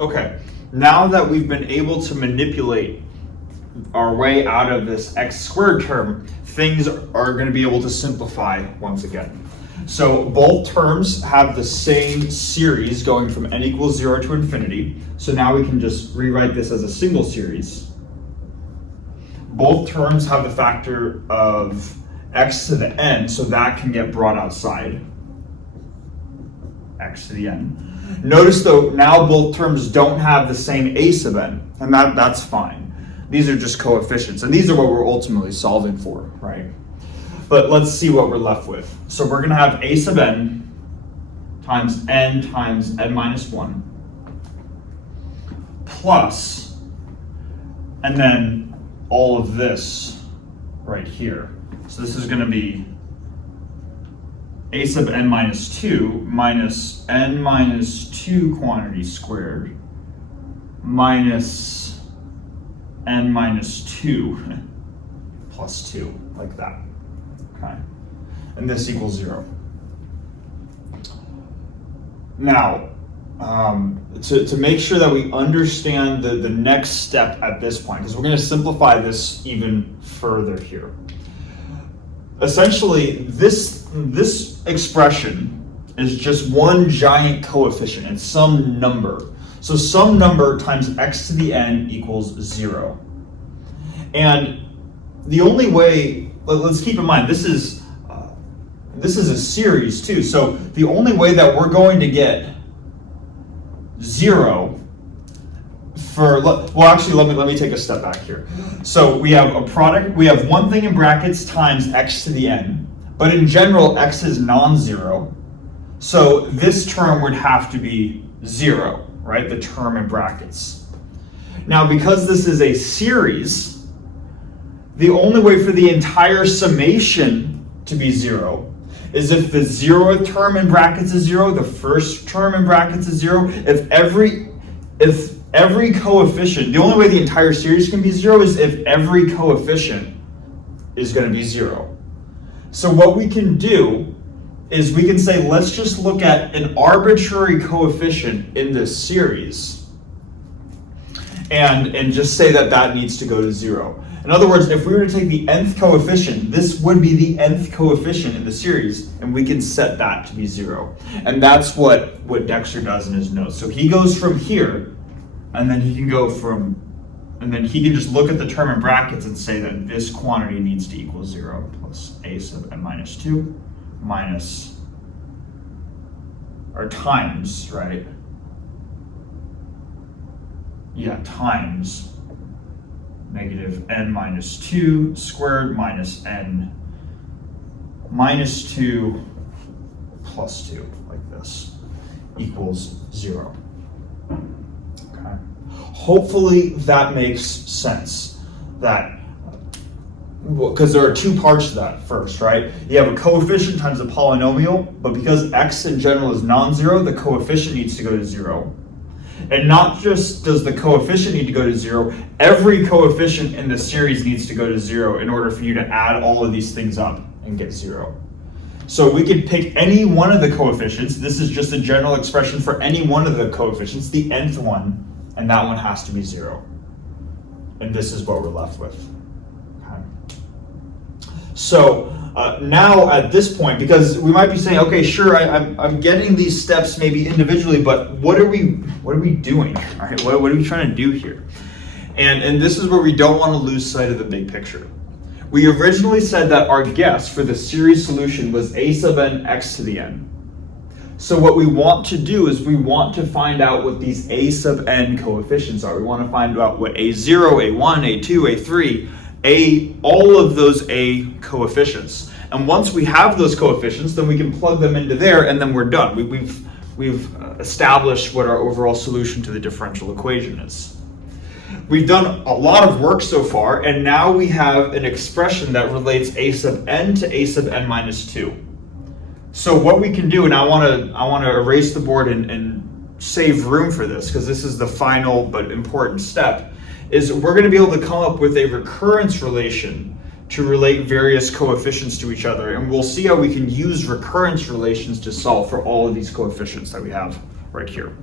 Okay, now that we've been able to manipulate our way out of this x squared term, things are going to be able to simplify once again. So both terms have the same series going from n equals 0 to infinity. So now we can just rewrite this as a single series. Both terms have the factor of x to the n, so that can get brought outside. X to the n. Notice though, now both terms don't have the same a sub n, and that's fine. These are just coefficients, and these are what we're ultimately solving for, right? But let's see what we're left with. So we're going to have a sub n times n minus 1 plus, and then all of this right here. So this is going to be a sub n minus 2 minus n minus 2 quantity squared minus n minus 2 plus 2, like that. Okay, and this equals 0. Now, to make sure that we understand the next step at this point, because we're going to simplify this even further here. Essentially, this expression is just one giant coefficient. It's some number. So some number times x to the n equals 0. And the only way, let's keep in mind, this is a series too. So the only way that we're going to get 0 for, well, actually, let me take a step back here. So we have a product, we have one thing in brackets times x to the n, but in general, x is non-zero. So this term would have to be 0, right? The term in brackets. Now, because this is a series, the only way for the entire summation to be 0 is if the 0th term in brackets is 0, the first term in brackets is 0. If every coefficient, the only way the entire series can be 0 is if every coefficient is going to be 0. So what we can do is we can say, let's just look at an arbitrary coefficient in this series and just say that needs to go to 0. In other words, if we were to take the nth coefficient, this would be the nth coefficient in the series, and we can set that to be 0. And that's what Dexter does in his notes. So he goes from here, and then he can go from, and then he can just look at the term in brackets and say that this quantity needs to equal 0 plus a sub n minus 2 minus, or times, right? Yeah, times negative n minus 2 squared minus n minus 2 plus 2, like this, equals 0. Okay. Hopefully that makes sense. That, because there are two parts to that first, right? You have a coefficient times a polynomial, but because x in general is non-zero, the coefficient needs to go to 0. And not just does the coefficient need to go to 0, every coefficient in the series needs to go to 0 in order for you to add all of these things up and get 0. So we could pick any one of the coefficients. This is just a general expression for any one of the coefficients, the nth one, and that one has to be 0. And this is what we're left with. Okay. So now at this point, because we might be saying, okay, sure, I'm getting these steps maybe individually, but what are we doing? All right, what are we trying to do here? And this is where we don't want to lose sight of the big picture. We originally said that our guess for the series solution was a sub n x to the n. So what we want to do is we want to find out what these a sub n coefficients are. We want to find out what a0, a1, a2, a3, all of those a coefficients. And once we have those coefficients, then we can plug them into there, and then we're done. We've established what our overall solution to the differential equation is. We've done a lot of work so far, and now we have an expression that relates a sub n to a sub n minus 2. So what we can do, and I want to erase the board and save room for this, because this is the final but important step, is we're going to be able to come up with a recurrence relation to relate various coefficients to each other, and we'll see how we can use recurrence relations to solve for all of these coefficients that we have right here.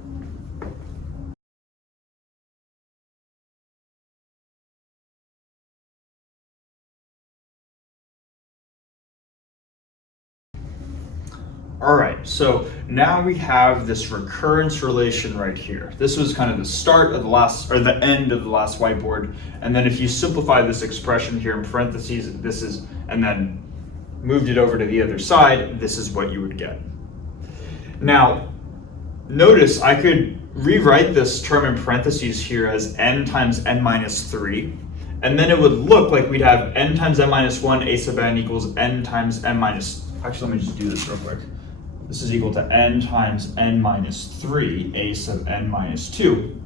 All right, so now we have this recurrence relation right here. This was kind of the start of the last, or the end of the last whiteboard. And then if you simplify this expression here in parentheses, this is, and then moved it over to the other side, this is what you would get. Now, notice I could rewrite this term in parentheses here as n times n minus 3. And then it would look like we'd have n times n minus 1, a sub n equals n times n minus, actually let me just do this real quick. This is equal to n times n minus 3, a sub n minus 2.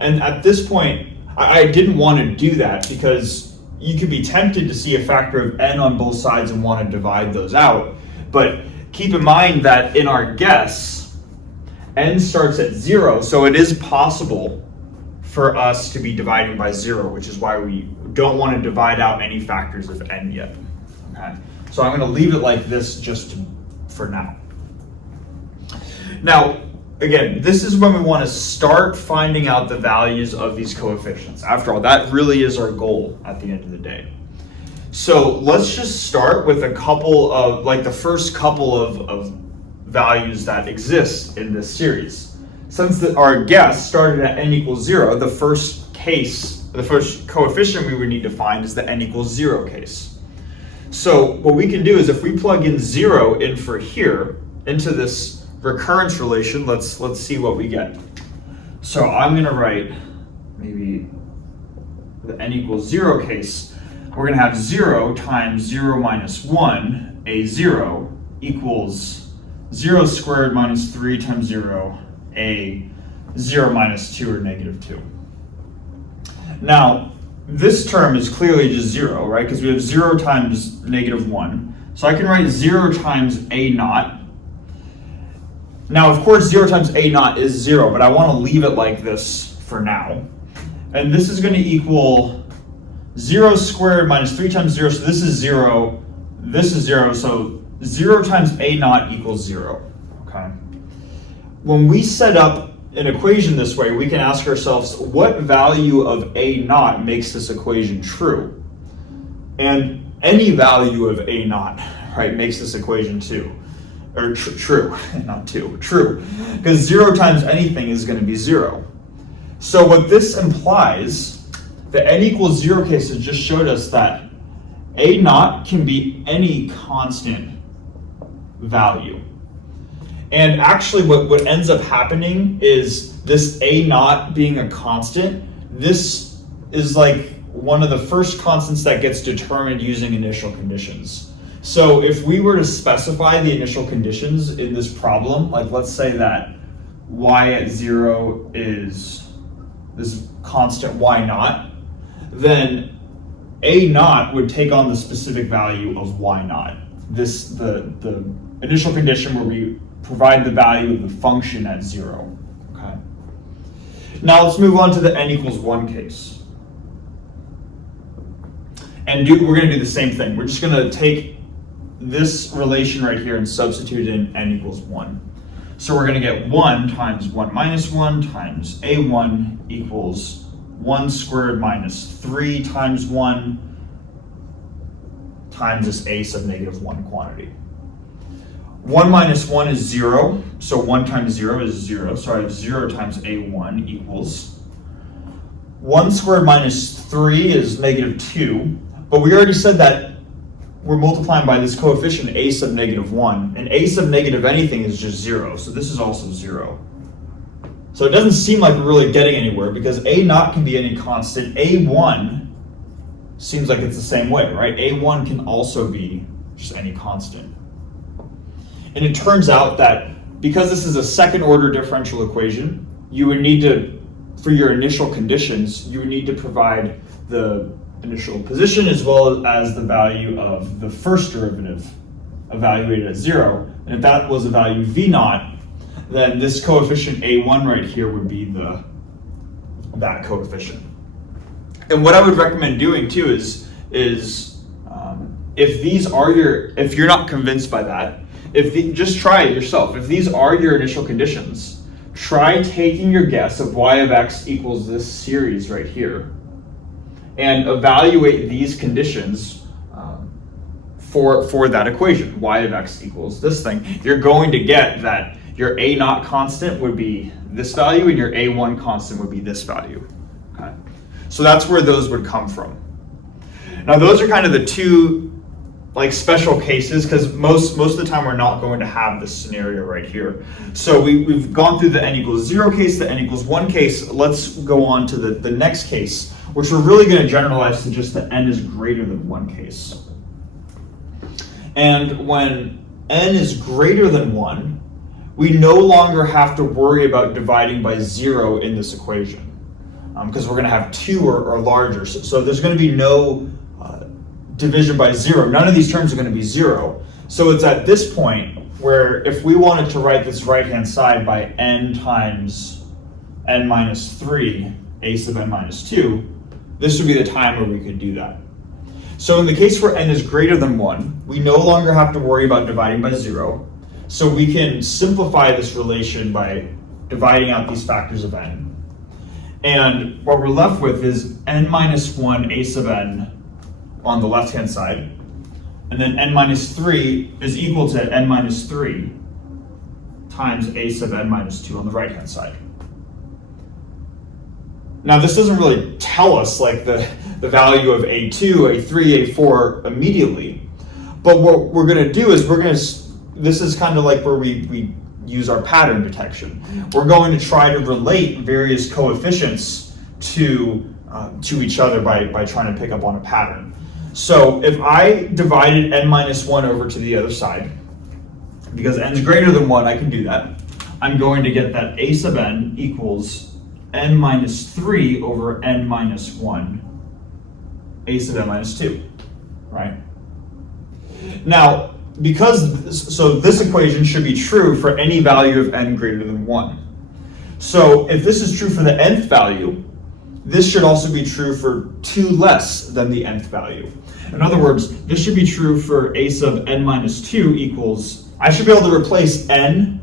And at this point, I didn't want to do that because you could be tempted to see a factor of n on both sides and want to divide those out. But keep in mind that in our guess, n starts at 0, so it is possible for us to be dividing by 0, which is why we don't want to divide out any factors of n yet. Okay? So I'm going to leave it like this just for now. Now, again, this is when we want to start finding out the values of these coefficients. After all, that really is our goal at the end of the day. So let's just start with a couple of, like the first couple of values that exist in this series. Since our guess started at n equals 0, the first coefficient we would need to find is the n equals 0 case. So what we can do is if we plug in 0 in for here, into this recurrence relation, let's see what we get. So I'm going to write maybe the n equals 0 case. We're going to have 0 times 0 minus 1, a0, equals 0 squared minus 3 times 0, a 0 minus 2, or negative 2. Now, this term is clearly just 0, right? Because we have 0 times negative 1. So I can write 0 times a naught. Now, of course, 0 times a naught is 0, but I want to leave it like this for now. And this is going to equal 0 squared minus 3 times 0. So this is 0. This is 0. So 0 times a naught equals 0. Okay. When we set up an equation this way, we can ask ourselves, what value of a naught makes this equation true? And any value of a naught, right, makes this equation true. True. Because 0 times anything is going to be 0. So what this implies, the n equals 0 case has just showed us that a naught can be any constant value. And actually what ends up happening is this a naught being a constant, this is like one of the first constants that gets determined using initial conditions. So if we were to specify the initial conditions in this problem, like let's say that y at 0 is this constant y naught, then a naught would take on the specific value of y naught. This the initial condition where we provide the value of the function at 0. Okay. Now let's move on to the n equals 1 case. And we're going to do the same thing. We're just going to take this relation right here and substitute in n equals 1. So we're going to get 1 times 1 minus 1 times a1 equals 1 squared minus 3 times 1 times this a sub negative 1 quantity. 1 minus 1 is 0, so 1 times 0 is 0, so I have 0 times a1 equals 1 squared minus 3 is negative 2, but we already said that we're multiplying by this coefficient a sub negative 1, and a sub negative anything is just 0, so this is also 0. So it doesn't seem like we're really getting anywhere, because a naught can be any constant. A1 seems like it's the same way, right? A1 can also be just any constant. And it turns out that because this is a second order differential equation, you would need to, for your initial conditions, you would need to provide the initial position as well as the value of the first derivative evaluated at 0. And if that was a value v naught, then this coefficient a1 right here would be that coefficient. And what I would recommend doing too is if you're not convinced by that, just try it yourself. If these are your initial conditions, try taking your guess of y of x equals this series right here, and evaluate these conditions for that equation. Y of x equals this thing. You're going to get that your a naught constant would be this value, and your a1 constant would be this value. Okay, so that's where those would come from. Now those are kind of the two special cases, because most of the time we're not going to have this scenario right here. So we've gone through the n equals 0 case, the n equals 1 case. Let's go on to the next case, which we're really going to generalize to just the n is greater than 1 case. And when n is greater than 1, we no longer have to worry about dividing by 0 in this equation, because we're going to have 2 or larger. So there's going to be no division by 0. None of these terms are going to be 0. So it's at this point where if we wanted to write this right-hand side by n times n minus 3, a sub n minus 2, this would be the time where we could do that. So in the case where n is greater than 1, we no longer have to worry about dividing by 0. So we can simplify this relation by dividing out these factors of n. And what we're left with is n minus 1 a sub n on the left-hand side, and then n minus 3 is equal to n minus 3 times a sub n minus 2 on the right-hand side. Now this doesn't really tell us the value of a2, a3, a4 immediately, but what we're going to do is this is kind of like where we use our pattern detection. We're going to try to relate various coefficients to each other by trying to pick up on a pattern. So if I divided n minus 1 over to the other side, because n is greater than 1, I can do that. I'm going to get that a sub n equals n minus 3 over n minus 1, a sub n minus 2, right? Now, so this equation should be true for any value of n greater than 1. So if this is true for the nth value, this should also be true for 2 less than the nth value. In other words, this should be true for a sub n minus 2 equals, I should be able to replace n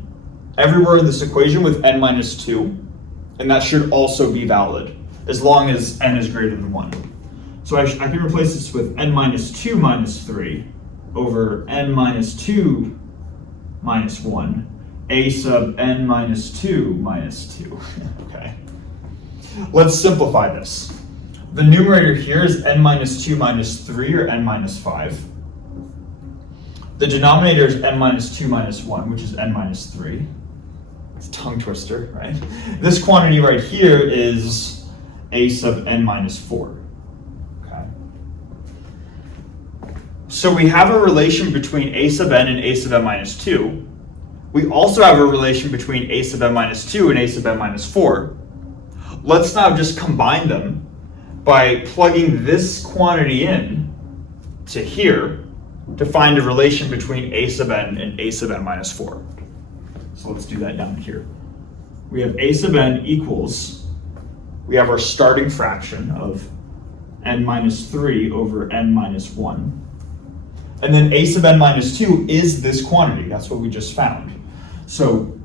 everywhere in this equation with n minus 2, and that should also be valid as long as n is greater than 1. So I can replace this with n minus 2 minus 3 over n minus 2 minus 1, a sub n minus 2 minus 2. Okay. Let's simplify this. The numerator here is n minus 2 minus 3, or n minus 5. The denominator is n minus 2 minus 1, which is n minus 3. It's a tongue twister, right? This quantity right here is a sub n minus 4. Okay. So we have a relation between a sub n and a sub n minus 2. We also have a relation between a sub n minus 2 and a sub n minus 4. Let's now just combine them by plugging this quantity in to here to find a relation between a sub n and a sub n minus 4. So let's do that down here. We have a sub n equals we have our starting fraction of n minus 3 over n minus 1. And then a sub n minus 2 is this quantity. That's what we just found. So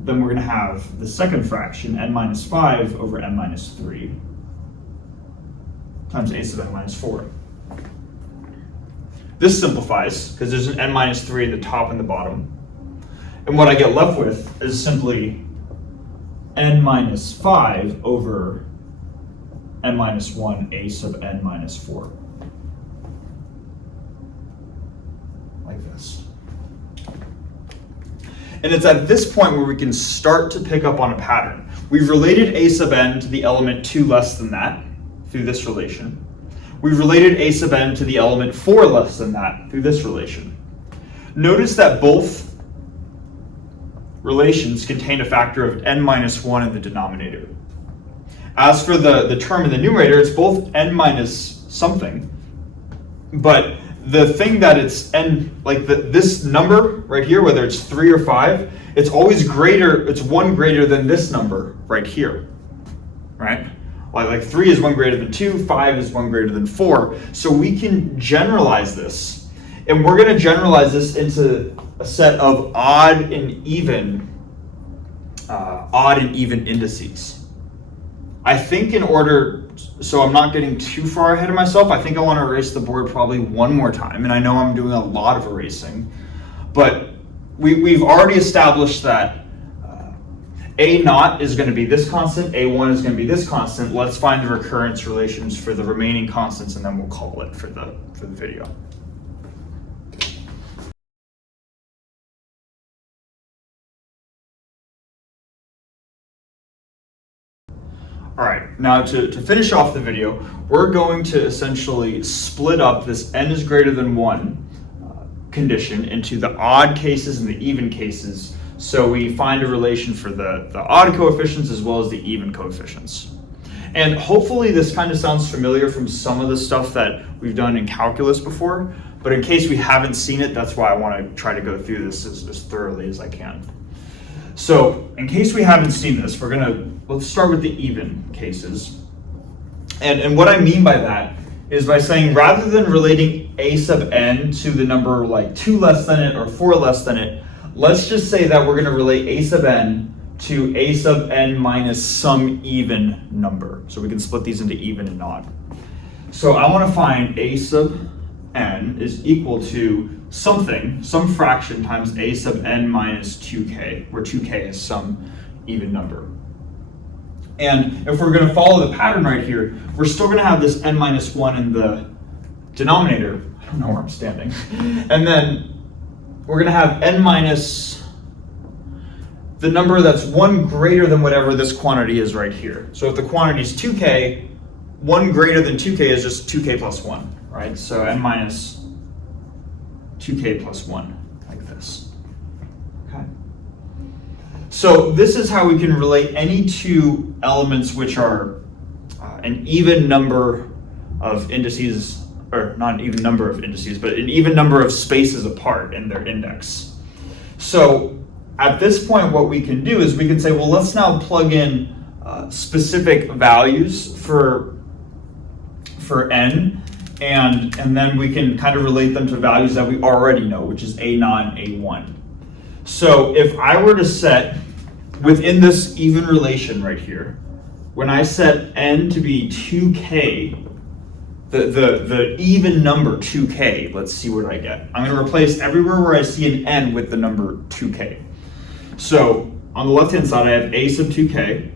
then we're going to have the second fraction, n minus 5 over n minus 3 times a sub n minus 4. This simplifies because there's an n minus 3 at the top and the bottom. And what I get left with is simply n minus 5 over n minus 1 a sub n minus 4. Like this. And it's at this point where we can start to pick up on a pattern. We've related a sub n to the element 2 less than that through this relation. We've related a sub n to the element 4 less than that through this relation. Notice that both relations contain a factor of n minus 1 in the denominator. As for the term in the numerator, it's both n minus something, but the thing that it's n, like this number right here, whether it's 3 or 5, it's always greater, it's 1 greater than this number right here, right? Like 3 is 1 greater than 2, 5 is 1 greater than 4. So we can generalize this, and we're going to generalize this into a set of odd and even indices. I think in order, so I'm not getting too far ahead of myself, I think I want to erase the board probably one more time, and I know I'm doing a lot of erasing, but we've already established that a naught is going to be this constant, a1 is going to be this constant. Let's find the recurrence relations for the remaining constants, and then we'll call it for the video. All right, now to finish off the video, we're going to essentially split up this n is greater than 1 condition into the odd cases and the even cases, so we find a relation for the odd coefficients as well as the even coefficients. And hopefully this kind of sounds familiar from some of the stuff that we've done in calculus before, but in case we haven't seen it, that's why I want to try to go through this as thoroughly as I can. So in case we haven't seen this, let's start with the even cases. And what I mean by that is by saying rather than relating a sub n to the number like 2 less than it or 4 less than it, let's just say that we're going to relate a sub n to a sub n minus some even number. So we can split these into even and odd. So I want to find a sub n is equal to something, some fraction times a sub n minus 2k, where 2k is some even number. And if we're going to follow the pattern right here, we're still going to have this n minus 1 in the denominator. I don't know where I'm standing. And then we're going to have n minus the number that's 1 greater than whatever this quantity is right here. So if the quantity is 2k, 1 greater than 2k is just 2k plus 1, right? So n minus 2k plus 1, like this. Okay. So this is how we can relate any two elements which are an even number of indices, or not an even number of indices, but an even number of spaces apart in their index. So at this point, what we can do is we can say, well, let's now plug in specific values for n, and then we can kind of relate them to values that we already know, which is a0 and a1. So if I were to set within this even relation right here, when I set n to be 2k, the even number 2k, let's see what I get. I'm going to replace everywhere where I see an n with the number 2k. So on the left-hand side, I have a sub 2k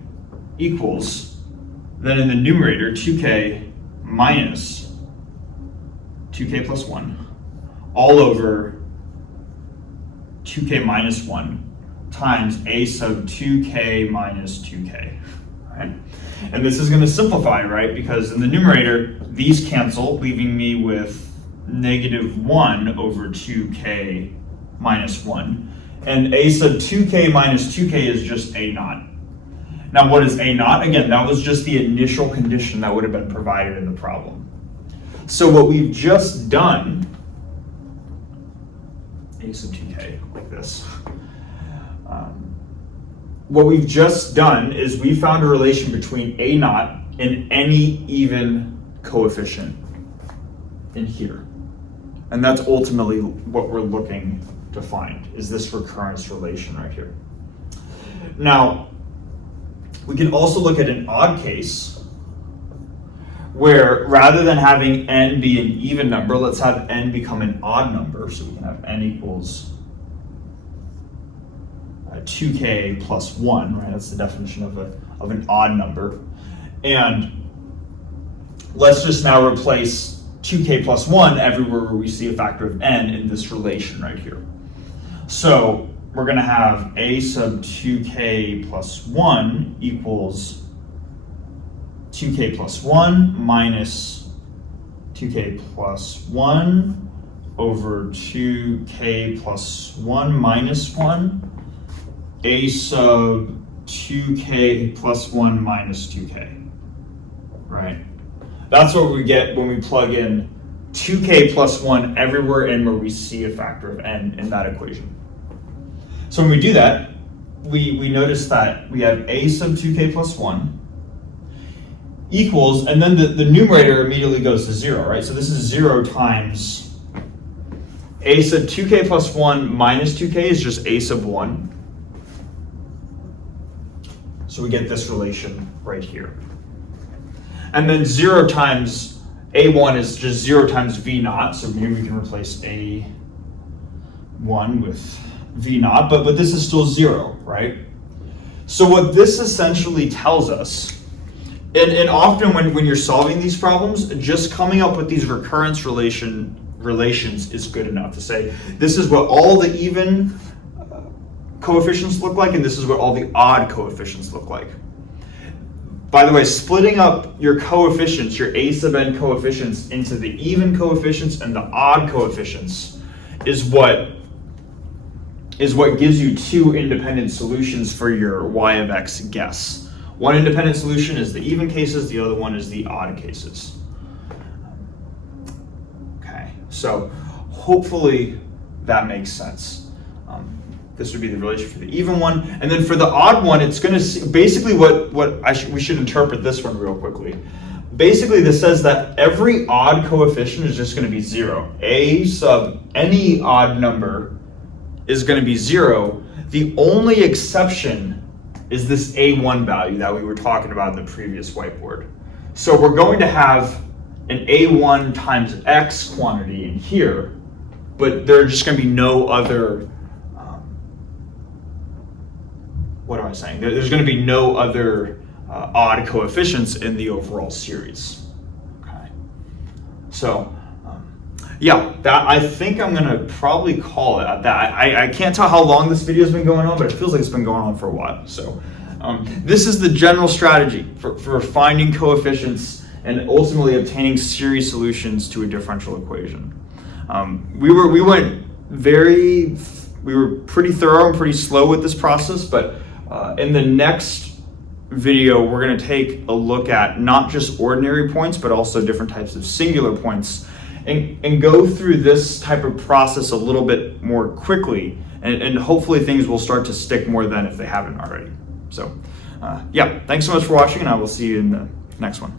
equals, then in the numerator, 2k minus 2k plus 1, all over 2k minus 1 times a sub 2k minus 2k, right? And this is going to simplify, right? Because in the numerator, these cancel, leaving me with negative 1 over 2k minus 1. And a sub 2k minus 2k is just a0. Now what is a0? Again, that was just the initial condition that would have been provided in the problem. So what we've just done, a sub 2k, like this, what we've just done is we found a relation between A naught and any even coefficient in here. And that's ultimately what we're looking to find, is this recurrence relation right here. Now, we can also look at an odd case where rather than having n be an even number, let's have n become an odd number. So we can have n equals 2k plus 1, right? That's the definition of an odd number. And let's just now replace 2k plus 1 everywhere where we see a factor of n in this relation right here. So we're going to have a sub 2k plus 1 equals 2k plus 1 minus 2k plus 1 over 2k plus 1 minus 1, a sub 2k plus 1 minus 2k, right? That's what we get when we plug in 2k plus 1 everywhere in where we see a factor of n in that equation. So when we do that, we notice that we have a sub 2k plus 1 equals, and then the numerator immediately goes to 0, right? So this is 0 times a sub 2k plus 1 minus 2k is just a sub 1. So we get this relation right here. And then 0 times a1 is just 0 times v naught. So maybe we can replace a1 with v naught, but this is still 0, right? So what this essentially tells us, and often when you're solving these problems, just coming up with these recurrence relations is good enough to say, this is what all the even coefficients look like, and this is what all the odd coefficients look like. By the way, splitting up your coefficients, your a sub n coefficients, into the even coefficients and the odd coefficients is what gives you two independent solutions for your y of x guess. One independent solution is the even cases, the other one is the odd cases. Okay, so hopefully that makes sense. This would be the relation for the even one. And then for the odd one, it's going to see, basically we should interpret this one real quickly. Basically, this says that every odd coefficient is just going to be 0. A sub any odd number is going to be 0. The only exception is this a1 value that we were talking about in the previous whiteboard. So we're going to have an a1 times x quantity in here, but there's just going to be no other what am I saying? There's going to be no other odd coefficients in the overall series. Okay. So, yeah, I think I'm going to probably call it at that. I can't tell how long this video has been going on, but it feels like it's been going on for a while. So, this is the general strategy for finding coefficients and ultimately obtaining series solutions to a differential equation. We were pretty thorough and pretty slow with this process, but in the next video, we're going to take a look at not just ordinary points, but also different types of singular points, and go through this type of process a little bit more quickly, and hopefully things will start to stick more than if they haven't already. So, yeah, thanks so much for watching, and I will see you in the next one.